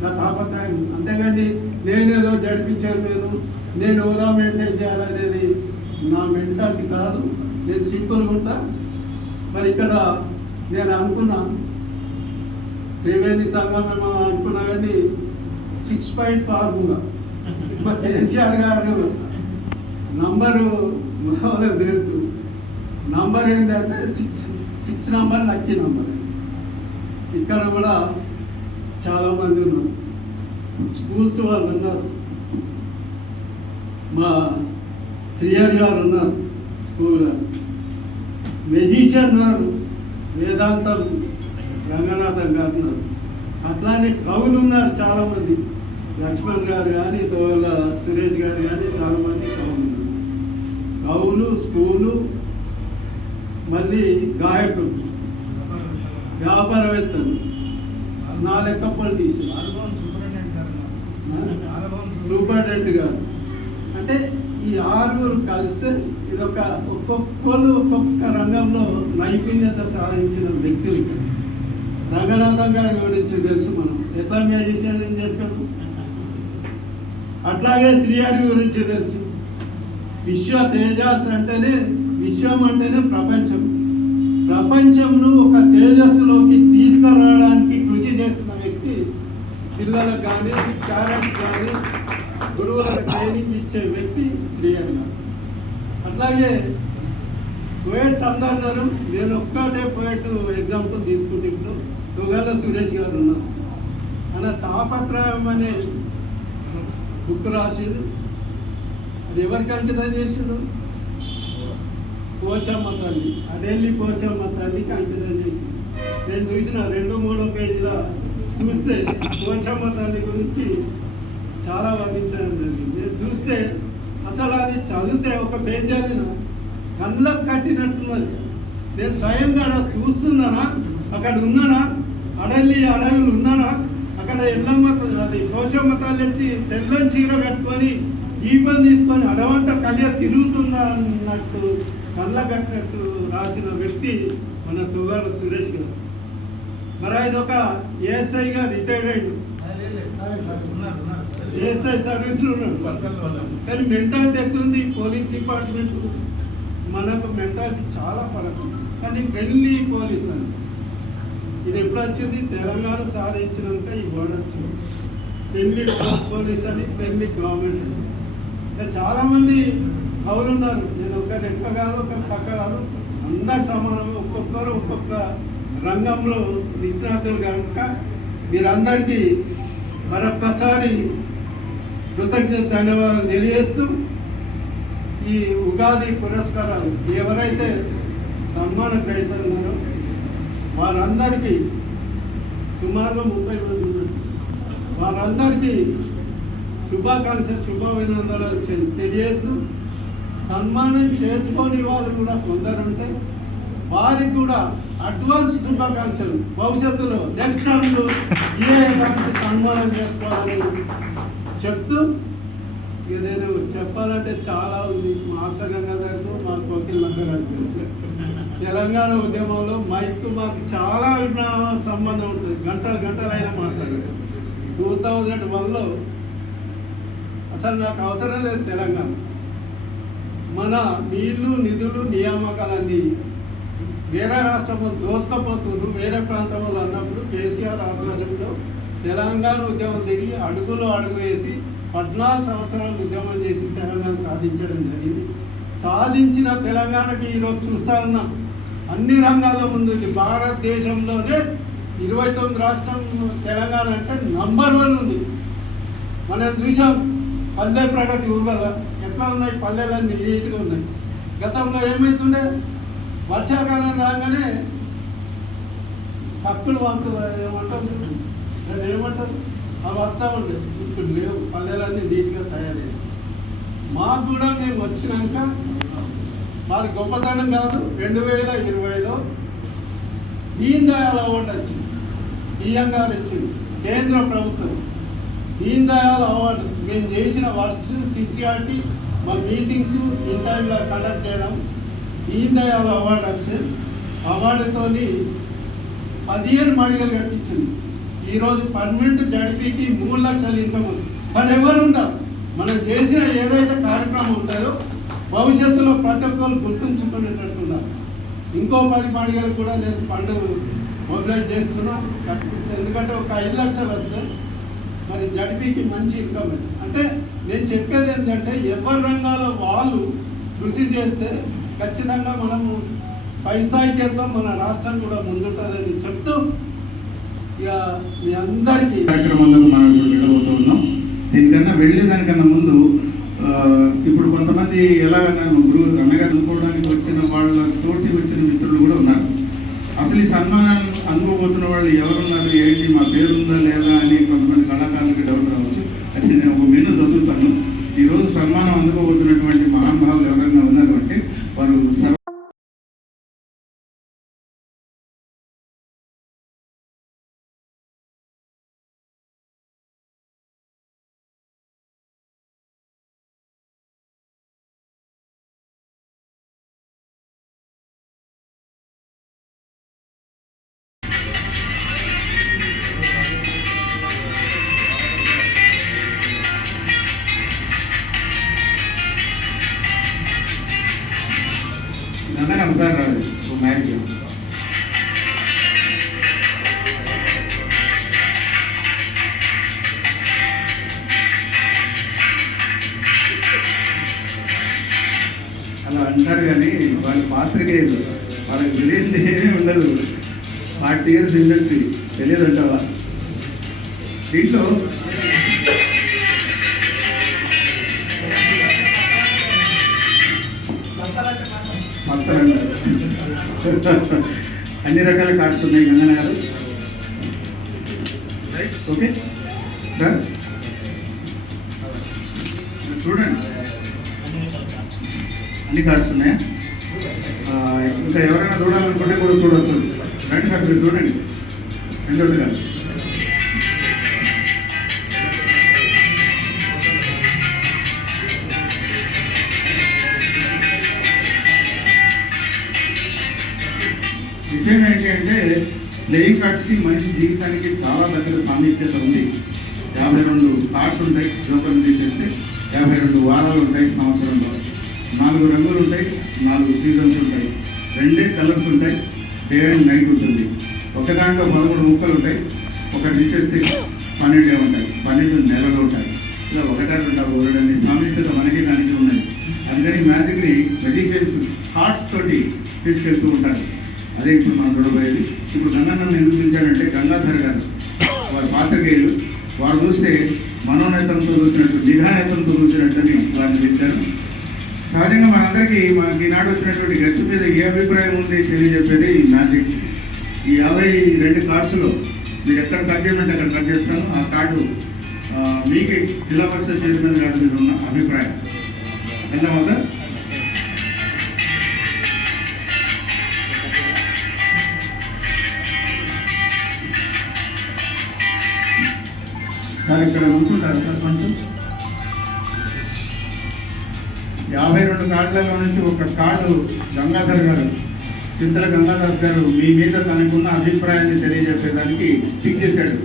నా తాపత్రయం. అంతేగాని నేనేదో జడ్పీ చైర్మన్, నేను హోదా మెయింటైన్ చేయాలనేది నా మెంటాలిటీ కాదు. నేను సింపుల్గా ఉంటా. మరి ఇక్కడ నేను అనుకున్నా త్రివేణి సంఘం మేము అనుకున్నా కానీ 6 పాయింట్ ఫార్ములా కేసీఆర్ గారు నంబరు వాళ్ళకి తెలుసు. నంబర్ ఏంటంటే 6 నంబర్ లక్కీ నంబర్. ఇక్కడ కూడా చాలామంది ఉన్నారు, స్కూల్స్ వాళ్ళు ఉన్నారు, మా శ్రీహరి గారు ఉన్నారు, స్కూల్ గారు, మెజిషియన్ ఉన్నారు, వేదాంతం రంగనాథన్ గారు ఉన్నారు, అట్లానే కవులు ఉన్నారు చాలామంది, లక్ష్మణ్ గారు కానీ తోల సురేష్ గారు కానీ చాలామంది కవులు ఉన్నారు. కవులు, స్కూలు, మళ్ళీ గాయకులు, వ్యాపారవేత్తలు, నా లెక్క పొలిటీషియన్, సూపరింటెండెంట్ గారు. అంటే ఈ 6 కలిస్తే ఇదొక ఒక్కొక్క రంగంలో నైపుణ్యత సాధించిన వ్యక్తులు. రంగనాథన్ గారి గురించి తెలుసు, మనం ఎట్లా మ్యాజిషియన్ చేస్తాము. అట్లాగే శ్రీహరి గురించి తెలుసు. విశ్వ తేజస్ అంటేనే, విశ్వం అంటేనే ప్రపంచం. ప్రపంచంను ఒక తేజస్సులోకి తీసుకురావడానికి కృషి చేస్తున్న వ్యక్తి. పిల్లలకు కానీ పేరెంట్స్ కానీ గురువులకు ట్రైనింగ్ ఇచ్చే వ్యక్తి శ్రీహరి గారు. అట్లాగే పోయిట్స్ అందరు, నేను ఒక్కటే పోయిట్ ఎగ్జాంపుల్ తీసుకుంటే ఇప్పుడు తొగల సురేష్ గారు ఉన్నారు. ఆయన తాపత్రయం అనే బుక్ రాసిండు. అది ఎవరికి అంకితం చేసిండు? పోచమ్మ తల్లి, అడెల్లి పోచమ్మ తల్లికి అంకితం చేసిండు. నేను చూసిన 2-3 పేజీల చూస్తే పోచమ్మ తల్లి గురించి చాలా వర్ణించడం జరిగింది. నేను చూస్తే అసలు అది చదివితే ఒక పేజ్ చదివిన కళ్ళకు కట్టినట్టున్నది. నేను స్వయంగా చూస్తున్నానా అక్కడ ఉన్నానా, అడవులు ఉన్నానా, అక్కడ ఎల్లమ్మ అది పోచమ్మ తల్లి వచ్చి తెల్లని చీర కట్టుకొని ఈపని తీసుకొని అడవంట కలియ తిరుగుతుందా అన్నట్టు కళ్ళ కట్టినట్టు రాసిన వ్యక్తి మన తువ్వాల సురేష్ గారు. మరి ఆయన ఒక ఏఎస్ఐగా రిటైర్డ్ అయ్యాడు, ఏఎస్ఐ సర్వీస్లో ఉన్నాడు. కానీ మెంటాలిటీ ఎట్లుంది పోలీస్ డిపార్ట్మెంట్, మనకు మెంటాలిటీ చాలా ఫరక్. కానీ ఫ్రెండ్లీ పోలీస్ అని ఇది ఎప్పుడు వచ్చింది, తెలంగాణ సాధించినాక ఈ వర్డ్ వచ్చింది. ఫ్రెండ్లీ పోలీస్ అని, ఫ్రెండ్లీ గవర్నమెంట్ అని. ఇంకా చాలామంది ఉన్నారు, నేను ఒక రెక్క కాదు ఒక పక్క కాదు, అందరు సమానం, ఒక్కొక్కరు ఒక్కొక్క రంగంలో నిష్ణాతులు కనుక మీరందరికీ మరొక్కసారి కృతజ్ఞత ధన్యవాదాలు తెలియజేస్తూ ఈ ఉగాది పురస్కారాలు ఎవరైతే సన్మానం అవుతున్నారో వారందరికీ సుమారుగా 30 మంది ఉన్నారు. వారందరికీ శుభాకాంక్షలు శుభాభినందనలు తెలియజేస్తూ సన్మానం చేసుకొని వాళ్ళు కూడా కొందరుంటే వారికి కూడా అడ్వాన్స్ శుభాకాంక్షలు, భవిష్యత్తులో నెక్స్ట్ టైంలో సన్మానం చేసుకోవాలని చెప్తూ ఇక నేను చెప్పాలంటే చాలా ఉంది. మాస్టర్ గంగాధర్కు మా కోకిల్ నగర్ తెలుసు. తెలంగాణ ఉద్యమంలో మైక్ మాకు చాలా సంబంధం ఉంటుంది, గంటలైనా మాట్లాడారు. 2001లో అసలు నాకు అవసరం లేదు తెలంగాణ. మన నీళ్లు నిధులు నియామకాలన్నీ వేరే రాష్ట్రంలో దోసుకపోతున్నారు, వేరే ప్రాంతంలో అన్నప్పుడు కేసీఆర్ ఆధ్వర్యంలో తెలంగాణ ఉద్యమం తిరిగి అడుగులో అడుగు వేసి 14 సంవత్సరాలు ఉద్యమం చేసి తెలంగాణ సాధించడం జరిగింది. సాధించిన తెలంగాణకి ఈరోజు చూస్తా ఉన్నాం అన్ని రంగాల్లో ముందుంది. భారతదేశంలోనే 29 రాష్ట్రం తెలంగాణ అంటే నంబర్ 1 ఉంది. మనం చూసాం పల్లె ప్రగతి ఊర్లలో ఎట్లా ఉన్నాయి, పల్లెలన్నీ నీట్గా ఉన్నాయి. గతంలో ఏమవుతుండే, వర్షాకాలం రాగానే పక్కులు ఏమంటారు ఏమంటారు అవి వస్తూ ఉండే. ఇప్పుడు లేవు, పల్లెలన్నీ నీట్గా తయారయ్యాయి. మాకు కూడా మేము వచ్చినాక మాది గొప్పతనం కాదు, 2020లో దీన్ దయాళ్ అవార్డు వచ్చింది, బిఎం గారు ఇచ్చింది కేంద్ర ప్రభుత్వం. దీన్ దయాళ్ అవార్డు మేము చేసిన వర్క్స్ సిన్సియారిటీ, మా మీటింగ్స్ ఇన్ టైంలో కండక్ట్ చేయడం, దీన్ దయాళ్ అవార్డు వస్తే అవార్డుతో 15 మడిగలు కట్టించింది. ఈరోజు పర్మనెంట్ జడ్పీకి 3 లక్షల ఇన్కమ్ వస్తుంది. మరి ఎవరు ఉంటారు, మనం చేసిన ఏదైతే కార్యక్రమం ఉంటుందో భవిష్యత్తులో ప్రతి ఒక్కరు గుర్తుంచుకునేటట్టున్నారు. ఇంకో 10 మడిగలు కూడా నేను ఫండ్ మొబిలైజ్ చేస్తున్నా కట్టిస్తాను. ఎందుకంటే ఒక 5 లక్షలు వస్తే మరి జడ్పీకి మంచి ఇన్కమ్. అంటే నేను చెప్పేది ఏంటంటే ఎవరి రంగాల్లో వాళ్ళు కృషి చేస్తే ఖచ్చితంగా మనము పై స్థాయికి వెళ్తాం, మన రాష్ట్రం కూడా ముందుంటుందని చెప్తూ ఇక మీ అందరికీ కార్యక్రమంలో మనం ఇప్పుడు వెళ్ళబోతూ ఉన్నాం. దీనికన్నా వెళ్ళేదానికన్నా ముందు ఇప్పుడు కొంతమంది ఎలాగన్నా గురువు అన్నగారు అనుకోవడానికి వచ్చిన వాళ్ళ తోటి వచ్చిన మిత్రులు కూడా ఉన్నారు. అసలు ఈ సన్మానాన్ని అందుకోబోతున్న వాళ్ళు ఎవరున్నారు, ఏంటి, మా పేరు ఉందా లేదా అని కొంతమంది కళాకారులకి డౌట్ రావచ్చు. అయితే నేను ఒక మెనూ చదువుతాను. ఈరోజు సన్మానం అందుకోబోతున్నటువంటి మహానుభావులు ఎవరైనా ఉన్నారు అంటే వారు ఒకసారి మ్యారేజ్ అలా అంటారు కానీ వాళ్ళ పాత్రికేయులు, వాళ్ళకి తెలియదు ఏమీ ఉండదు. 40 years ఇండస్ట్రీ తెలియదు అంటావా? దీంట్లో అన్ని రకాల కార్డ్స్ ఉన్నాయి గంగన్న గారు. ఓకే సార్, చూడండి అన్ని కార్డ్స్ ఉన్నాయా? ఇంకా ఎవరైనా చూడాలనుకుంటే కూడా చూడవచ్చు. రండి సార్, మీరు చూడండి వెంకట గారు. విషయం ఏంటి అంటే ప్లేయింగ్ కార్డ్స్కి మనిషి జీవితానికి చాలా దగ్గర సామీప్యత ఉంది. 52 కార్డ్స్ ఉంటాయి, జోకర్లు తీసేస్తే 52 వారాలు ఉంటాయి సంవత్సరంలో. 4 రంగులు ఉంటాయి, 4 సీజన్స్ ఉంటాయి, 2 కలర్స్ ఉంటాయి, డే అండ్ నైట్ ఉంటుంది. ఒక దాంట్లో 13 ముక్కలు ఉంటాయి, ఒకటి తీసేస్తే 12 ఉంటాయి, 12 నెలలు ఉంటాయి. ఇలా ఒకటా రెండా ఓరడని సామీప్యత మనకి దానికి ఉన్నాయి. అందుకని మ్యాజిక్ని మెజిషియన్స్ హార్ట్స్ తోటి తీసుకెళ్తూ ఉంటారు. అదే ఇప్పుడు మనం చూడబోయేది. ఇప్పుడు గంగాధరను ఎందుకు పిలిచాడంటే గంగాధర్ గారు వారి పాత్రికేయులు, వారు చూస్తే మనోనేతంతో చూసినట్టు, నిఘానేతంతో చూసినట్టని వారిని పిలిచారు. సహజంగా మనందరికీ మనకి ఈనాడు వచ్చినటువంటి గెస్ట్ మీద ఏ అభిప్రాయం ఉంది తెలియజెప్పేది ఈ మ్యాజిక్. ఈ 52 కార్డ్స్లో మీరు ఎక్కడ కట్ చేయమంటే అక్కడ కట్ చేస్తాను. ఆ కార్డు మీకు జిల్లా పరిషత్ చైర్మన్ గారి మీద ఉన్న అభిప్రాయం ఎంత వద్ద సార్ ఇక్కడ ఉంటుంటారు సార్ కొంచెం. 52 కార్డులలో నుంచి ఒక కార్డు గంగాధర్ గారు, చింతల గంగాధర్ గారు మీ మీద తనకున్న అభిప్రాయాన్ని తెలియజెప్పేదానికి పిక్ చేశాడు.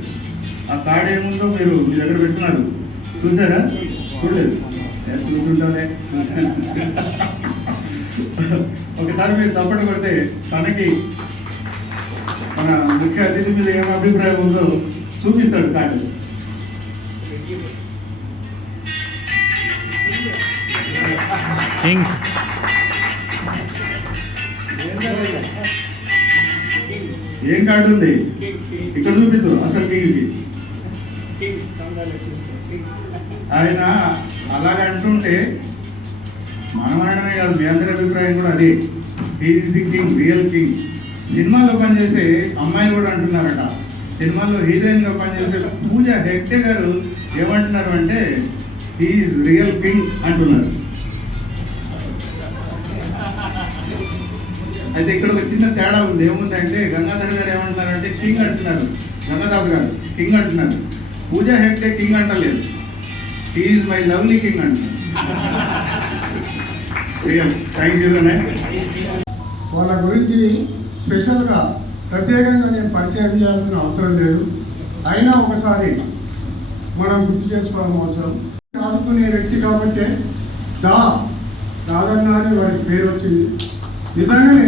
ఆ కార్డు ఏముందో మీరు మీ దగ్గర పెట్టున్నారు, చూసారా? చూడలేదు, చూస్తుంటారే. ఒకసారి మీరు తప్పటి కొడితే తనకి మన ముఖ్య అతిథి మీద ఏం అభిప్రాయం ఉందో చూపిస్తాడు కార్డు. ఏం కార్డు ఉంది ఇక్కడ చూపించు. అసలు కింగ్కి ఆయన అలాగే అంటుంటే మనం అనడమే కాదు, మీ అందరి అభిప్రాయం కూడా అదే. Is the king, real king. సినిమాలో పనిచేసే అమ్మాయిలు కూడా అంటున్నారట. సినిమాలో హీరోయిన్గా పనిచేసే పూజ హెగ్డే గారు ఏమంటున్నారు అంటే ఈజ్ రియల్ కింగ్ అంటున్నారు. అయితే ఇక్కడ ఒక చిన్న తేడా ఉంది. ఏముందంటే గంగాధర్ గారు ఏమంటున్నారంటే కింగ్ అంటున్నారు, గంగాదాస్ గారు కింగ్ అంటున్నారు. పూజా హెగ్డే కింగ్ అంటలేదు, ఈజ్ మై లవ్లీ కింగ్ అంటున్నారు. Thank you. వాళ్ళ గురించి స్పెషల్గా ప్రత్యేకంగా నేను పరిచయం చేయాల్సిన అవసరం లేదు. అయినా ఒకసారి మనం గుర్తు చేసుకోవడం అవసరం. ఆదుకునే వ్యక్తి కాబట్టి దాదన్న అని వారికి పేరు వచ్చింది. నిజంగానే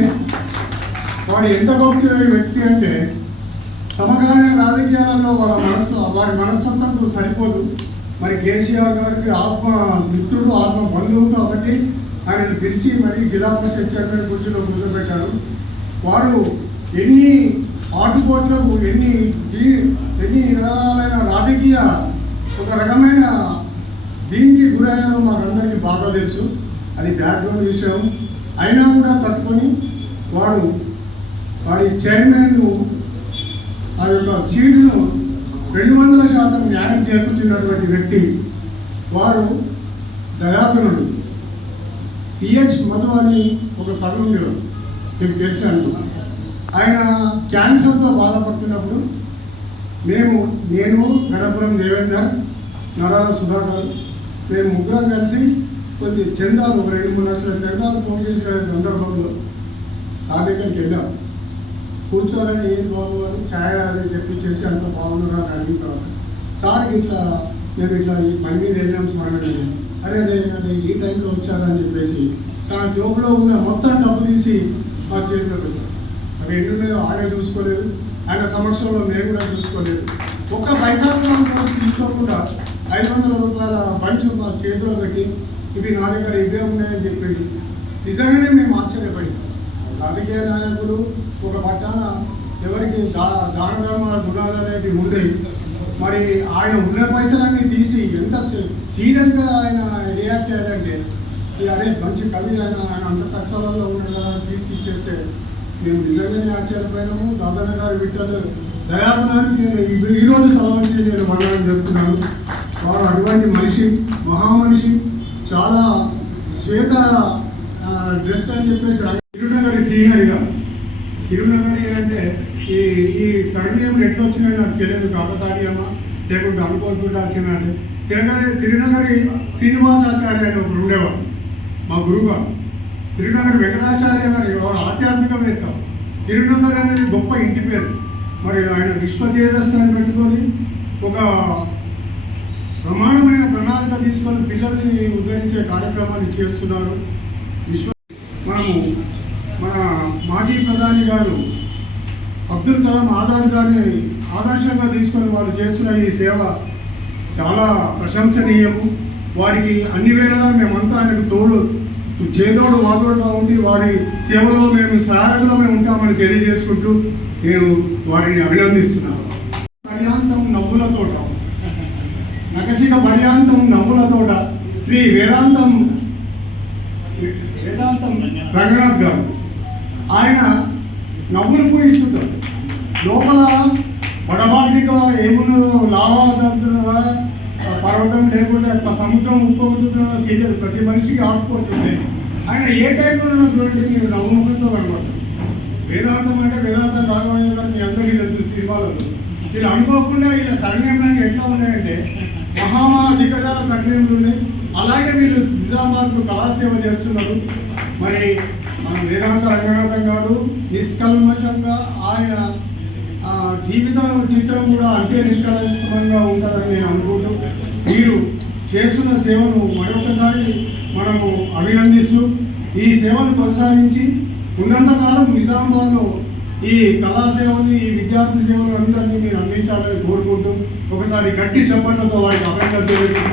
వాడు ఎంత గొప్ప వ్యక్తి అంటే సమకాలీన రాజకీయాలలో వారి మనస్తత్వంతో సరిపోదు. మరి కేసీఆర్ గారికి ఆత్మ మిత్రుడు, ఆత్మ బంధువు కాబట్టి ఆయనను పిలిచి మరి జిల్లా పరిషత్ చైర్మన్ కుర్చీలో కూర్చోబెట్టారు. వారు ఎన్ని ఆటుపోట్లకు ఎన్ని రకాలైన రాజకీయ ఒక రకమైన దీనికి గురయ్యారో మాకందరికీ బాగా తెలుసు. అది బ్యాక్గ్రౌండ్ విషయం. అయినా కూడా తట్టుకొని వారి చైర్మన్ ఆ యొక్క సీటును 200% న్యాయం చేకూర్చినటువంటి వ్యక్తి. వారు దయాకరుడు. సిహెచ్ మధు అని ఒక కవి ఉండేవారు, మీకు తెలిసాను. ఆయన క్యాన్సర్తో బాధపడుతున్నప్పుడు నేను గణపురం దేవేందర్, నరాల సుధాకర్, మేము ముగ్గురం కలిసి కొన్ని చందాలు, ఒక 2-3 లక్షల చందాలు ఫోన్ చేసే సందర్భంలో సార్ దగ్గరికి వెళ్ళాం. కూర్చోవాలని ఏం బాబు అని ఛాయ్ అది తెప్పించేసి అంత బాగున్నారా అని అడిగిన తర్వాత సార్ ఇట్లా మేము ఇట్లా ఈ పని మీద వెళ్ళాం స్వామి. అదే ఈ టైంలో వచ్చారని చెప్పేసి తన జోబులో ఉన్న మొత్తం డబ్బు తీసి మా చేతిలో పెట్టాం. అవి ఎన్నున్నాయో ఆయన చూసుకోలేదు, ఆయన సమక్షంలో నేను కూడా చూసుకోలేదు. ఒక్క పైసా తీసుకోకుండా 500 రూపాయల బంచు మా చేతిలో పెట్టి ఇవి నా దగ్గర ఇవే ఉన్నాయని చెప్పి నిజంగానే మేము ఆశ్చర్యపడి, రాజకీయ నాయకులు ఒక పట్టాన ఎవరికి దాన ధర్మాల గుణాలు అనేవి ఉండేవి. మరి ఆయన ఉన్న పైసలన్నీ తీసి ఎంత సీరియస్గా ఆయన రియాక్ట్ అయ్యారంటే అదే మంచి కవి ఆయన అంత కష్టాలలో ఉండగా తీసి ఇచ్చేస్తే మేము నిజంగానే ఆశ్చర్యపోయినాము. దాదన్న గారి విట్టలు దయాగుణానికి నేను ఈరోజు సెలవుచ్చి నేను వందనం చెప్తున్నాను. వారు అటువంటి మనిషి, మహామనిషి, చాలా శ్వేత డ్రెస్ అని చెప్పేసి తిరునగరి శ్రీహరి గారు. తిరునగరి అంటే ఈ ఈ సరణీయంలో ఎట్లా వచ్చినాయో నాకు తెలియదు, కాకతాళీయమా లేకుంటే అనుకోకుండా వచ్చినాడు. తిరునగరి శ్రీనివాసాచార్య అని ఒకరు ఉండేవారు, మా గురువుగారు. తిరునగరి వెంకటాచార్య గారు ఎవరు ఆధ్యాత్మికవేత్త. తిరునగరి అనేది గొప్ప ఇంటి పేరు. మరి ఆయన విశ్వతేజస్సాన్ని పెట్టుకొని ఒక ప్రమాణమైన ప్రణాళిక తీసుకొని పిల్లల్ని ఉద్ధరించే కార్యక్రమాన్ని చేస్తున్నారు. మనము మన మాజీ ప్రధాని గారు అబ్దుల్ కలాం ఆజాద్ గారిని ఆదర్శంగా తీసుకొని వారు చేస్తున్న ఈ సేవ చాలా ప్రశంసనీయము. వారికి అన్ని వేళలా మేమంతా ఆయనకు తోడు చేదోడు వాదోడుగా ఉండి వారి సేవలో మేము సహాయంలో మేము ఉంటామని తెలియజేసుకుంటూ నేను వారిని అభినందిస్తున్నాను. పర్యాంతం నవ్వుల తోట, నకసిక పర్యాంతం నవ్వుల తోట శ్రీ వేదాంతం రంగనాథ్ గారు. ఆయన నవ్వులు పూయిస్తుంటారు. లోపల వడబాటిగా ఏమున్నదో లావాదంతున్నదా పర్వతం లేకుండా సముద్రం ఉప్పొందుతున్నదో తెలియదు, ప్రతి మనిషికి ఆడుకుంటుంది. ఆయన ఏ టైంలో ఉన్నటువంటి మీరు నవ్వుముఖంతో కనబడతారు. వేదాంతం అంటే వేదాంతం రాఘవయ్య గారు మీ అందరికీ తెలుసు సినిమాలలో. వీళ్ళు అనుకోకుండా వీళ్ళ సంఘటనలు ఎట్లా ఉన్నాయంటే దిగ్గజాల సంఘటనలు ఉన్నాయి. అలాగే వీళ్ళు నిజామాబాద్కు కళాసేవ చేస్తున్నారు. మరి మన వేదాంత రంగనాథం గారు నిష్కల్మషంగా ఆయన జీవిత చిత్రం కూడా అంతే నిష్కల్మషంగా ఉంటుందని నేను అనుకుంటూ మీరు చేస్తున్న సేవను మరొకసారి మనము అభినందిస్తూ ఈ సేవను కొనసాగించి ఉన్నంతకాలం నిజామాబాద్లో ఈ కళాసేవని ఈ విద్యార్థి సేవలు అందరినీ మీరు అందించాలని కోరుకుంటూ ఒకసారి గట్టి చప్పట్లతో వారికి అభినందనలు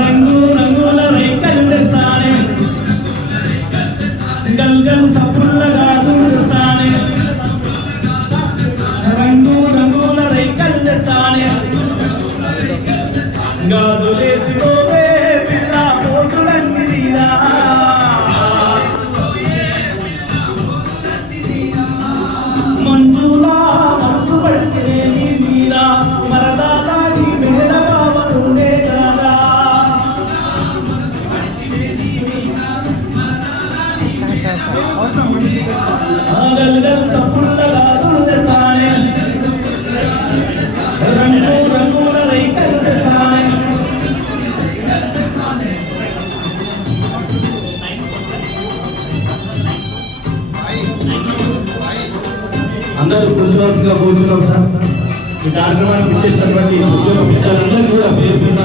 రంగు రంగుల రైకలు తెస్తానే గల్గల్ సప్పుల్లగా తెస్తానే రంగు రంగుల రైకలు తెస్తానే గాజులేసుకోవే పిల్ల పోతులన్నీ తీరా మంజులా మనసు పడితే నీ మీరా మరదాలా నీ మేడ బావనుండే కదా గల్గల్ సప్పుల్లగా తెస్తానే రంగు రంగుల రైకలు తెస్తానే అందరూ కృషివాసిగా కూర్చున్నాం సార్. ఈ కార్యక్రమానికి ఇచ్చేసినటువంటి ఉద్యోగ మిత్రులందరూ కూడా పేరు మీద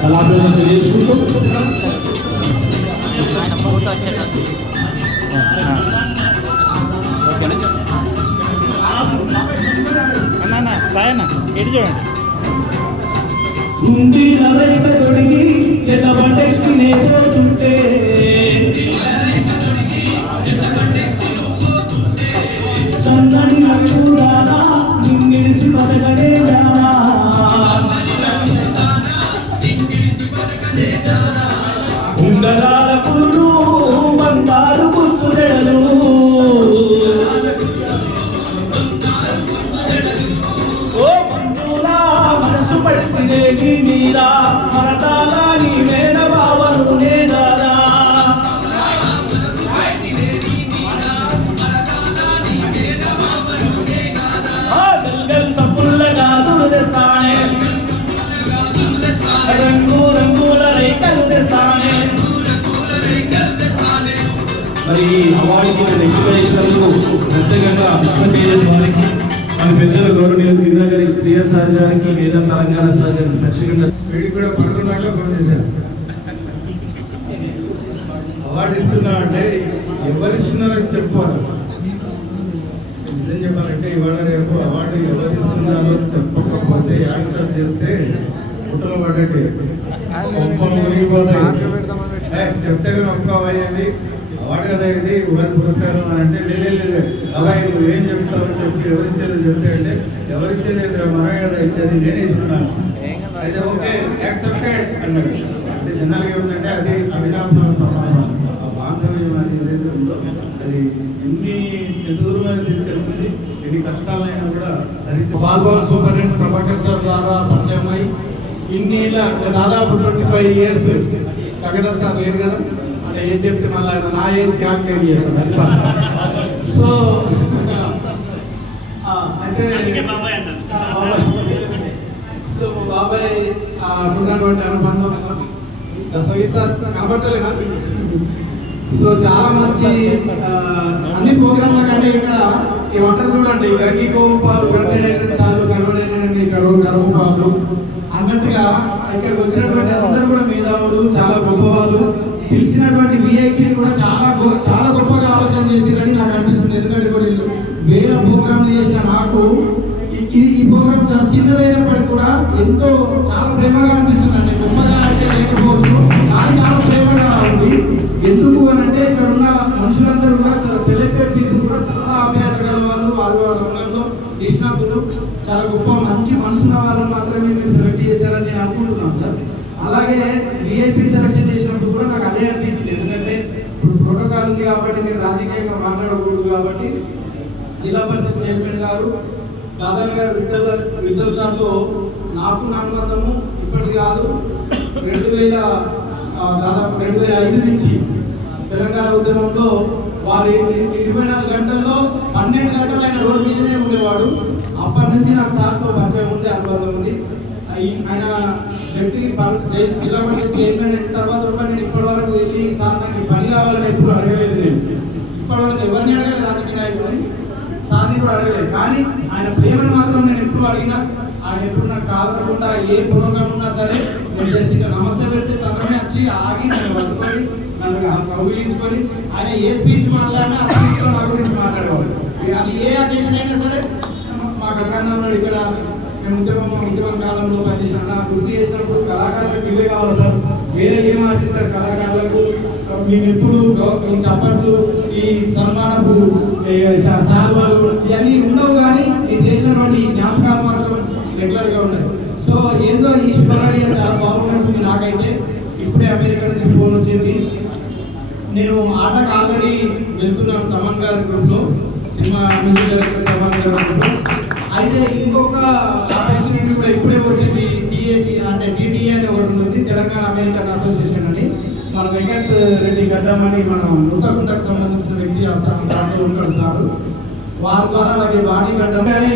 కళాభివృద్ధి తెలియజేసుకుంటూ ఉండి నరైక తొడిగి ఎడబడెక్కి నేర్చుంటే సన్నని నడురానా నిన్నిడిసి బతకడే జానా ఉంగరాల పుల్లు బంగారు గుర్తుడెడలు ఓ మంజులా మనసు పడితే నీ మీరా మరదాలా నీ మేడ బావను నేదారా గల్గల్ సప్పుల్లగా తెస్తానే రంగు రంగుల రైకలు తెస్తానే. మరి ఈ అవార్డుకి నేను ఎంపిక చేసినందుకు ప్రత్యేకంగా విశ్వకేఎస్ వారికి మన పెద్దల గౌరవనీయులు గిరిజన గారికి శ్రీయస్ సార్ గారికి వేదం తెలంగాణ సార్ గారికి ప్రత్యేకంగా వీడికి కూడా 11 గంటలకు ఫోన్ చేశాను. అవార్డు ఇస్తున్నా అంటే ఎవరు ఇస్తున్నారో చెప్పుకోవాలి. నిజం చెప్పాలంటే ఇవాళ రేపు అవార్డు ఎవరు ఇస్తున్నారో చెప్పకపోతే యాక్సెప్ట్ చేస్తే పుట్టలు పడ్డట్టే ఒప్పం మునిగిపోతాయి. చెప్తే ఒప్పుకోవయ్యింది అవార్డు కదా ఇది ఉగాది పురస్కారం అని అంటే లేదు అలా నువ్వేం చెప్తావు చెప్పి ఎవరిచ్చేది చెప్తే అంటే ఎవరిచ్చేది మనమే కదా ఇచ్చేది నేనే ఇస్తున్నాను అయితే ఓకే యాక్సెప్టెడ్ అన్నాడు. అంటే జనాలకి ఏముందంటే అది అవినాభావ సమానం. ఆ బాంధవ్యం అది ఏదైతే ఉందో అది ఎంత దూరం మీద తీసుకెళ్తుంది. ఎన్ని కష్టాలైనా కూడా పాల్గొన సూపరింటెండెంట్ ప్రభాకర్ సార్ ద్వారా పరిచయం అయ్యి ఇన్నేళ్ళ దాదాపు 25 years కగడా సార్ లేరు కదా అంటే ఏం చెప్తే మళ్ళీ నా ఏజ్ క్యాల్కులేట్ చేస్తాను. సో అయితే సో బాబాయ్ ఉన్నటువంటి అనుబంధం సార్ కనబడతలేనా. సో చాలా మంచి అన్ని ప్రోగ్రాంల కంటే ఇక్కడ ఏమంటారు చూడండి గంగి కోవు పాలు కనబడైన చాలు కనబడైన కరువు పాలు అన్నట్టుగా ఇక్కడికి వచ్చినటువంటి అందరూ కూడా మేధావులు చాలా గొప్పవాళ్ళు. పిలిచినటువంటి విఐపీ కూడా చాలా గొప్పగా ఆలోచన చేసిరని నాకు అనిపిస్తుంది. ఎందుకంటే కూడా వేరే ప్రోగ్రాంలు చేసిన నాకు ఈ ప్రోగ్రామ్ చాలా చిన్నదైనప్పటికీ కూడా ఎంతో చాలా ప్రేమగా అనిపిస్తుందండి. గొప్పగా అంటే లేకపోవచ్చు కానీ చాలా ప్రేమగా ఉంది. ఎందుకు అని అంటే ఇక్కడ ఉన్న మనుషులందరూ కూడా చాలా సెలెక్టెడ్ పీపుల్ కూడా చాలా ఆప్యాయత గల వాళ్ళు వారి రంగంలో నిష్ణాతులు చాలా గొప్ప మంచి మనసున్న వాళ్ళు మాత్రమే మీరు సెలెక్ట్ చేశారని నేను అనుకుంటున్నాను సార్. అలాగే విఐపీ సెలెక్షన్ చేసినప్పుడు కూడా నాకు అదే అనిపించింది. ఎందుకంటే ఇప్పుడు ప్రోటోకాల్ ఉంది కాబట్టి మీరు రాజకీయంగా మాట్లాడకూడదు కాబట్టి జిల్లా పరిషత్ చైర్మన్ గారు దాదాపు గారు విఠల్ సార్తో నాకు నా అనుబంధము ఇప్పటిది కాదు 2005 నుంచి తెలంగాణ ఉద్యమంలో వారి 24 గంటల్లో 12 గంటలు ఆయన రోడ్డు మీదనే ఉండేవాడు. అప్పటి నుంచి నాకు సార్తో పరిచయం ఉంది, అనుభవం ఉంది. ఆయన జడ్పీ జిల్లా పరిషత్ చైర్మన్ అయిన తర్వాత నేను ఇప్పటి వరకు వెళ్ళి సార్ నాకు పని కావాలని ఎప్పుడు అడగలేదు. నేను ఇప్పటివరకు ఎవరిని అడగలేదు రాజకీయ నాయకులని, సార్ని కూడా అడగలేదు. కానీ ఆయన ప్రేమను మాత్రం నేను ఎప్పుడు అడిగినా ఆయన ఎప్పుడు నాకు కాకుండా ఏ ప్రోగ్రాం ఉన్నా సరే నేను జస్ట్ ఇంకా నమస్తే పెట్టి తనమే వచ్చి ఆగి నన్ను పట్టుకొని నన్ను కౌగిలించుకొని ఆయన ఏ స్పీచ్ మాట్లాడినా ఆ స్పీచ్లో నా గురించి మాట్లాడేవాడు. అది ఏ అకేషన్ అయినా సరే మాకు అక్కడ ఉన్నాడు ఇక్కడ మేము ఉద్యమం కాలంలో పనిచేసిన గుర్తు చేసినప్పుడు కళాకారులకు ఇవే కావాలి సార్, వేరే ఏం ఆశిస్తారు కళాకారులకు? మేము ఎప్పుడు ఈ చప్పట్లు, ఈ సన్మానపు సాల్వాలు ఇవన్నీ ఉండవు, కానీ మీరు చేసినటువంటి జ్ఞాపకాలు మాత్రం రెగ్యులర్గా ఉన్నాయి. సో ఏందో ఈ శుభకార్య చాలా బాగున్నట్టుంది నాకైతే. ఇప్పుడే అమెరికా నుంచి ఫోన్ వచ్చింది. నేను ఆటకు ఆల్రెడీ వెళ్తున్నాను తమన్ గారి గ్రూప్లో, సినిమా మ్యూజిక్ డైరెక్టర్ తమన్ గారి గ్రూప్లో. అయితే ఇంకొక ఆపర్చునిటీ కూడా ఇప్పుడే వచ్చింది. డిఏపి అంటే టీటీఏ అని ఒకటి ఉంది, తెలంగాణ అమెరికన్ అసోసియేషన్ అని. మన వెంకట్ రెడ్డి గడ్డమని మన నూతకుంటకు సంబంధించిన వ్యక్తి దాంట్లో ఉంటాడు సార్. వారి ద్వారా అలాగే వాణి గడ్డమనే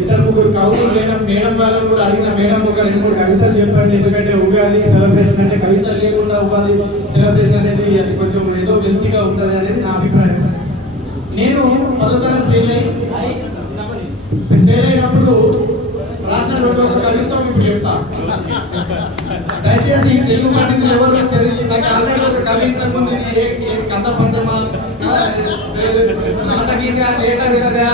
ఇద్దరు ముగ్గురు కవులు మేడం వాళ్ళని కూడా అడిగిన. మేడం ఒక 2-3 కవితలు చెప్పండి, ఎందుకంటే ఉగాది సెలబ్రేషన్ అంటే కవితలు లేకుండా ఉగాది సెలబ్రేషన్ అనేది అది కొంచెం ఏదో వెల్తీగా ఉంటుంది అనేది నా అభిప్రాయం. నేను 10వ తరగతి ఫెయిల్ అయినప్పుడు రాసిన ఒక కవిత్వం ఇప్పుడు చెప్తా. దయచేసి తెలుగు పండితులు ఎవరు నాకు ఆల్రెడీ ఒక కవిత్వం ఉంది. కథ పద్యమా, నాటకీగా, లేట వినదా,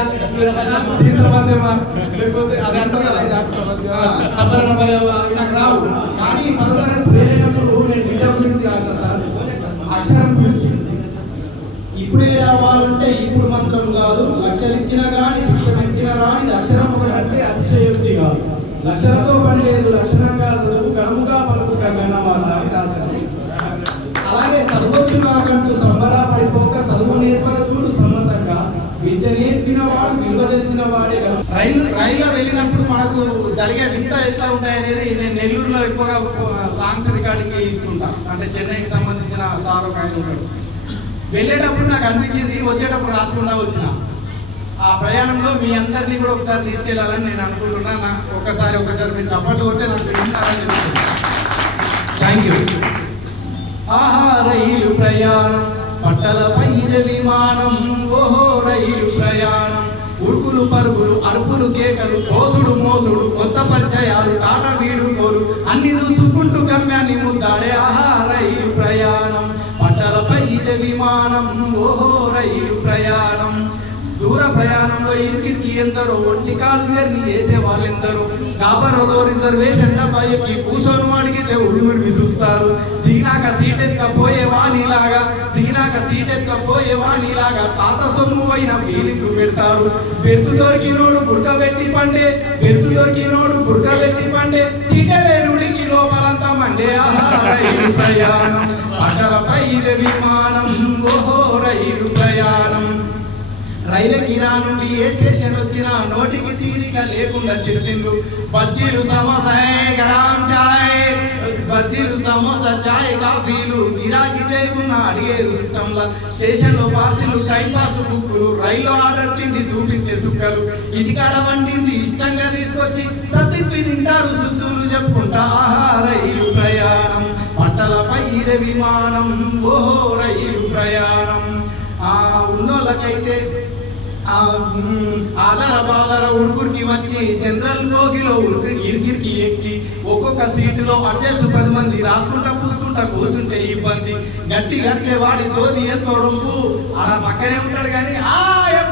శ్రీసపద్యమా, లేకపోతే అది అంటారు కదా సంబరణ నాకు రావు. కానీ 10వ తరగతి ఫెయిల్ అయినప్పుడు నేను విద్య గురించి రాసిన సార్, అక్షరం గురించి. ఇప్పుడే రావాలంటే ఇప్పుడు మంత్రం కాదు, లక్షలు ఇచ్చినా కానీ భిక్ష పెట్టినా రాని అక్షరం ఒకటి అంటే అతిశయోక్తి కాదు. లక్షలతో పని లేదు, లక్షణంగా చదువు కనుముగా పలుకు గన్నవాళ్ళ అని రాశారు. అలాగే చదువచ్చు నాకంటూ సంబరపడిపోక చదువు నేర్పక చూడు సమ్మతంగా, విద్య నేర్పిన వాడు విలువ తెలిసిన వాడే. రైల్లో వెళ్ళినప్పుడు మనకు జరిగే వింత ఎట్లా ఉంటాయనేది నేను నెల్లూరులో ఎక్కువగా సాంగ్స్ రికార్డింగ్ ఇస్తుంటా. అంటే చెన్నైకి సంబంధించిన సార్ ఒక ఆయన ఉంటాడు. వెళ్ళేటప్పుడు నాకు అనిపించింది, వచ్చేటప్పుడు రాసుకుంటా వచ్చిన. ఆ ప్రయాణంలో మీ అందరినీ కూడా ఒకసారి తీసుకెళ్లాలని నేను అనుకుంటున్నా. నాకు ఒకసారి మీరు చప్పట్లు కొట్టే నాకు వింటారని థ్యాంక్ యూ. ఆహా రైలు ప్రయాణం, పట్టలపై విమానం, ఓహో రైలు ప్రయాణం, ఉరుకులు పరుగులు, అరుపులు కేకలు, తోసుడు మోసుడు, కొత్త పరిచయాలు, టాట వీడుకోలు, అన్ని చూసుకుంటూ గమ్యాన్ని ముద్దాడే. ఆహా రైలు ప్రయాణం, పట్టలపై విమానం, ఓహో రైలు ప్రయాణం. దూర ప్రయాణంలో ఇరికి ఎందరో ఒంటి కాలు జర్నీ చేసే వాళ్ళెందరో కాబరలో రిజర్వేషన్ డబ్బా ఎక్కి కూర్చొని అడిగితే ఉడుముడిని చూస్తారు. దిగినాక సీట్ ఎక్కపోయే వాణిలాగా తాత సొమ్ము అయిన ఫీలింగ్ పెడతారు. బెర్తు దొరికినోడు గురక పండే సీటే లేనుడికి లోపలంతా మండే. ఆహా రైలు ప్రయాణం, పట్టలపై విమానం, ఓహో రైలు ప్రయాణం. రైలెక్కినా నుండి ఏ స్టేషన్ వచ్చినా నోటికి తీరిక లేకుండా చిరుతిండ్లు, బజ్జీలు సమోసా గరం చాయ్, బజ్జీలు సమోసా చాయ్ కాఫీలు గిరాకీ చేయకుండా అడిగేరు చుట్టంలా. స్టేషన్లో పాసులు, టైం పాస్ బుక్కులు, రైల్లో ఆర్డర్ తిండి చూపించే సుక్కలు, ఇంటికాడ వండింది ఇష్టంగా తీసుకొచ్చి సతిప్పి తింటారు సుద్దులు చెప్పుకుంటా. ఆహా రైలు ప్రయాణం, పట్టలపై విమానం, ఓహో రైలు ప్రయాణం. ఉన్నోళ్ళకైతే ఆధార బాధార ఉడుకురికి వచ్చి జనరల్ బోగిలో ఇరికిరికి ఎక్కి ఒక్కొక్క సీటులో అడ్జస్ట్ 10 మంది రాసుకుంటా పూసుకుంటా కూర్చుంటే ఇబ్బంది. గట్టి గడిచేవాడి సోది ఎంతో రొంపు, అలా పక్కనే ఉంటాడు కానీ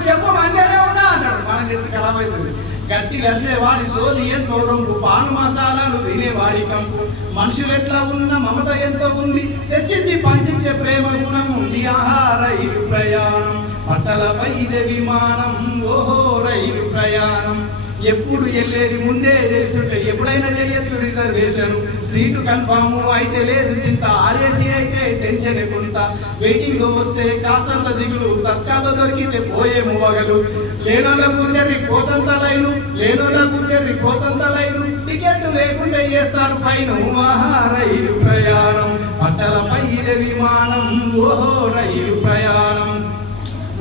చెప్పు మంచిగానే ఉన్నా అంటాడు. మనకి ఎంత ఖరాబ్ అవుతుంది. గట్టి గడిచేవాడి సోది ఎంతో రొంపు, పాను మసాలాలు తినేవాడి కంపు. మనుషులు ఎట్లా ఉన్న మమత ఎంతో ఉంది, తెచ్చింది పంచించే ప్రేమ గుణం ఉంది. ఆహా రైలు ప్రయాణం, పట్టలపై విమానం, ఓహో రైలు ప్రయాణం. ఎప్పుడు వెళ్ళేది ముందే తెలుసుంటే ఎప్పుడైనా చేయొచ్చు రిజర్వేషన్. సీటు కన్ఫామ్ అయితే లేదు చింత, ఆర్ఏసీ అయితే టెన్షన్ కొంత. వెయిటింగ్ లో వస్తే కాస్తంత దిగులు, తత్కాలో దొరికితే పోయే మువగలు. లేనోళ్ళకు పోతంత లైను, టికెట్ లేకుంటే చేస్తారు ఫైన్. ఆహా రైలు ప్రయాణం, పట్టలపై విమానం, ఓహో రైలు ప్రయాణం.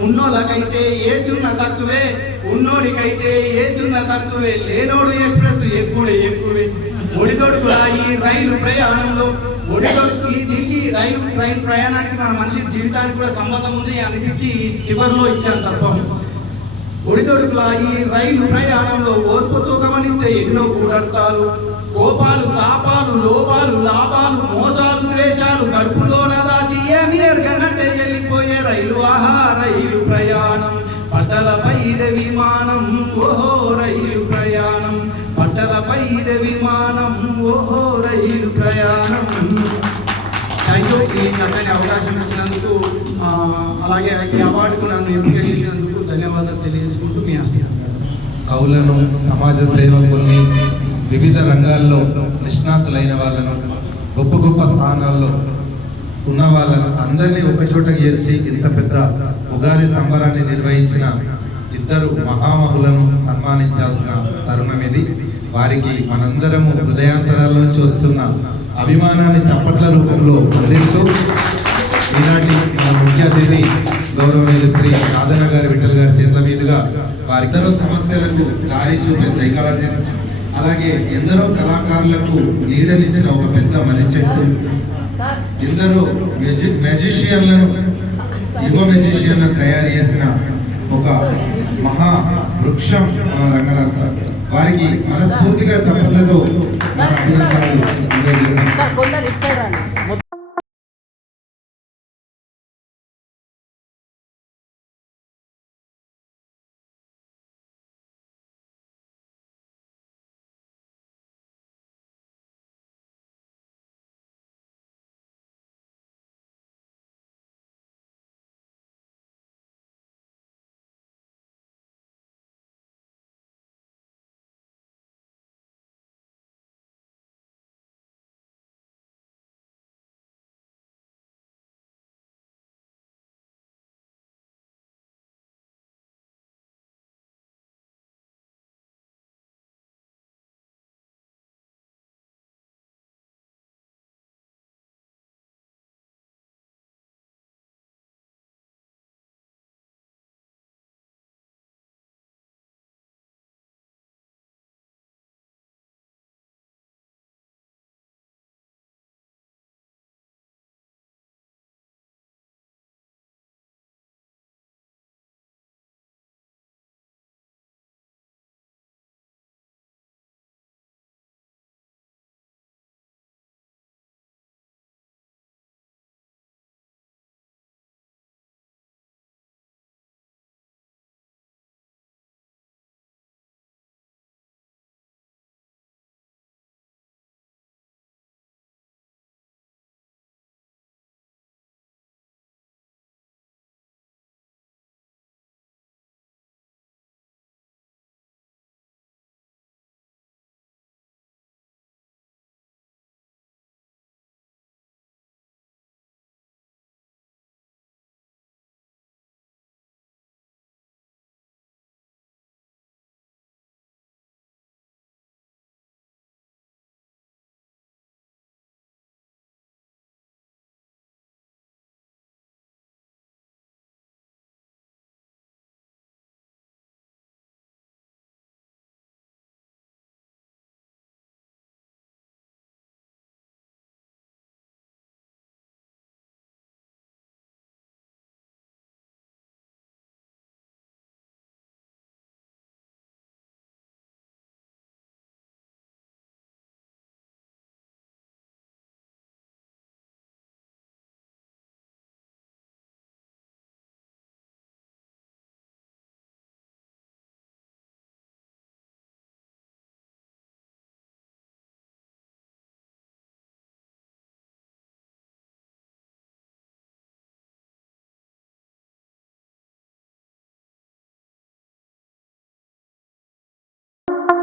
ఉన్నోళ్ళకైతే ఏసున్న తక్కువే, ఉన్నోడికైతే ఏసున్న తక్కువే, లేనోడు ఎక్స్ప్రెస్ ఎక్కువే. ఒడిదొడుకులా ఈ రైలు ప్రయాణంలో, దీనికి ట్రైన్ ప్రయాణానికి మన మనిషి జీవితానికి కూడా సంబంధం ఉంది అనిపించి చివరిలో ఇచ్చాను తత్వం. ఒడిదొడుకులా ఈ రైలు ప్రయాణంలో ఓర్పుతో గమనిస్తే ఎన్నో కూడర్తాలు, కోపాలు, తాపాలు, లోపాలు, లాభాలు, మోసాలు, ద్వేషాలు కడుపులోన దాచి ఏమి ఎరగనట్టే వెళ్ళిపోయే రైలు. ఆహా రైలు ప్రయాణం, పట్టలపై విమానం, ఓహో రైలు ప్రయాణం. గంటలపై ఇదే విమానం ఓహో రైలు ప్రయాణం. థ్యాంక్ యూ ఈ చక్కని అవకాశం ఇచ్చినందుకు, అలాగే ఈ అవార్డుకు నన్ను ఎంపిక చేసినందుకు ధన్యవాదాలు తెలియజేసుకుంటూ మీ ఆస్తి. కవులను, సమాజ సేవకుల్ని, వివిధ రంగాల్లో నిష్ణాతులైన వాళ్ళను, గొప్ప గొప్ప స్థానాల్లో ఉన్న వాళ్ళను అందరినీ ఒకచోట చేర్చి ఇంత పెద్ద ఉగాది సంబరాన్ని నిర్వహించిన ఇద్దరు మహామహులను సన్మానించాల్సిన తరుణం ఇది. వారికి మనందరము హృదయాంతరాల్లోంచి వస్తున్న అభిమానాన్ని చప్పట్ల రూపంలో అందిస్తూ ఈనాటి మన ముఖ్య అతిథి గౌరవనీయులు శ్రీ రాధన్న గారి విఠల్ గారి చేతుల మీదుగా వారిద్దరూ సమస్యలకు దారి చూపే సైకాలజిస్ట్, అలాగే ఎందరో కళాకారులకు నీడనిచ్చిన ఒక పెద్ద మర్రి చెట్టు, ఎందరో మ్యాజిషియన్లను, యువ మ్యాజిషియన్లను తయారు చేసిన ఒక మహా వృక్షం మన రంగనాథ్ సార్. వారికి మనస్ఫూర్తిగా చప్పట్లతో మన అభినందనలు అందజేద్దాం.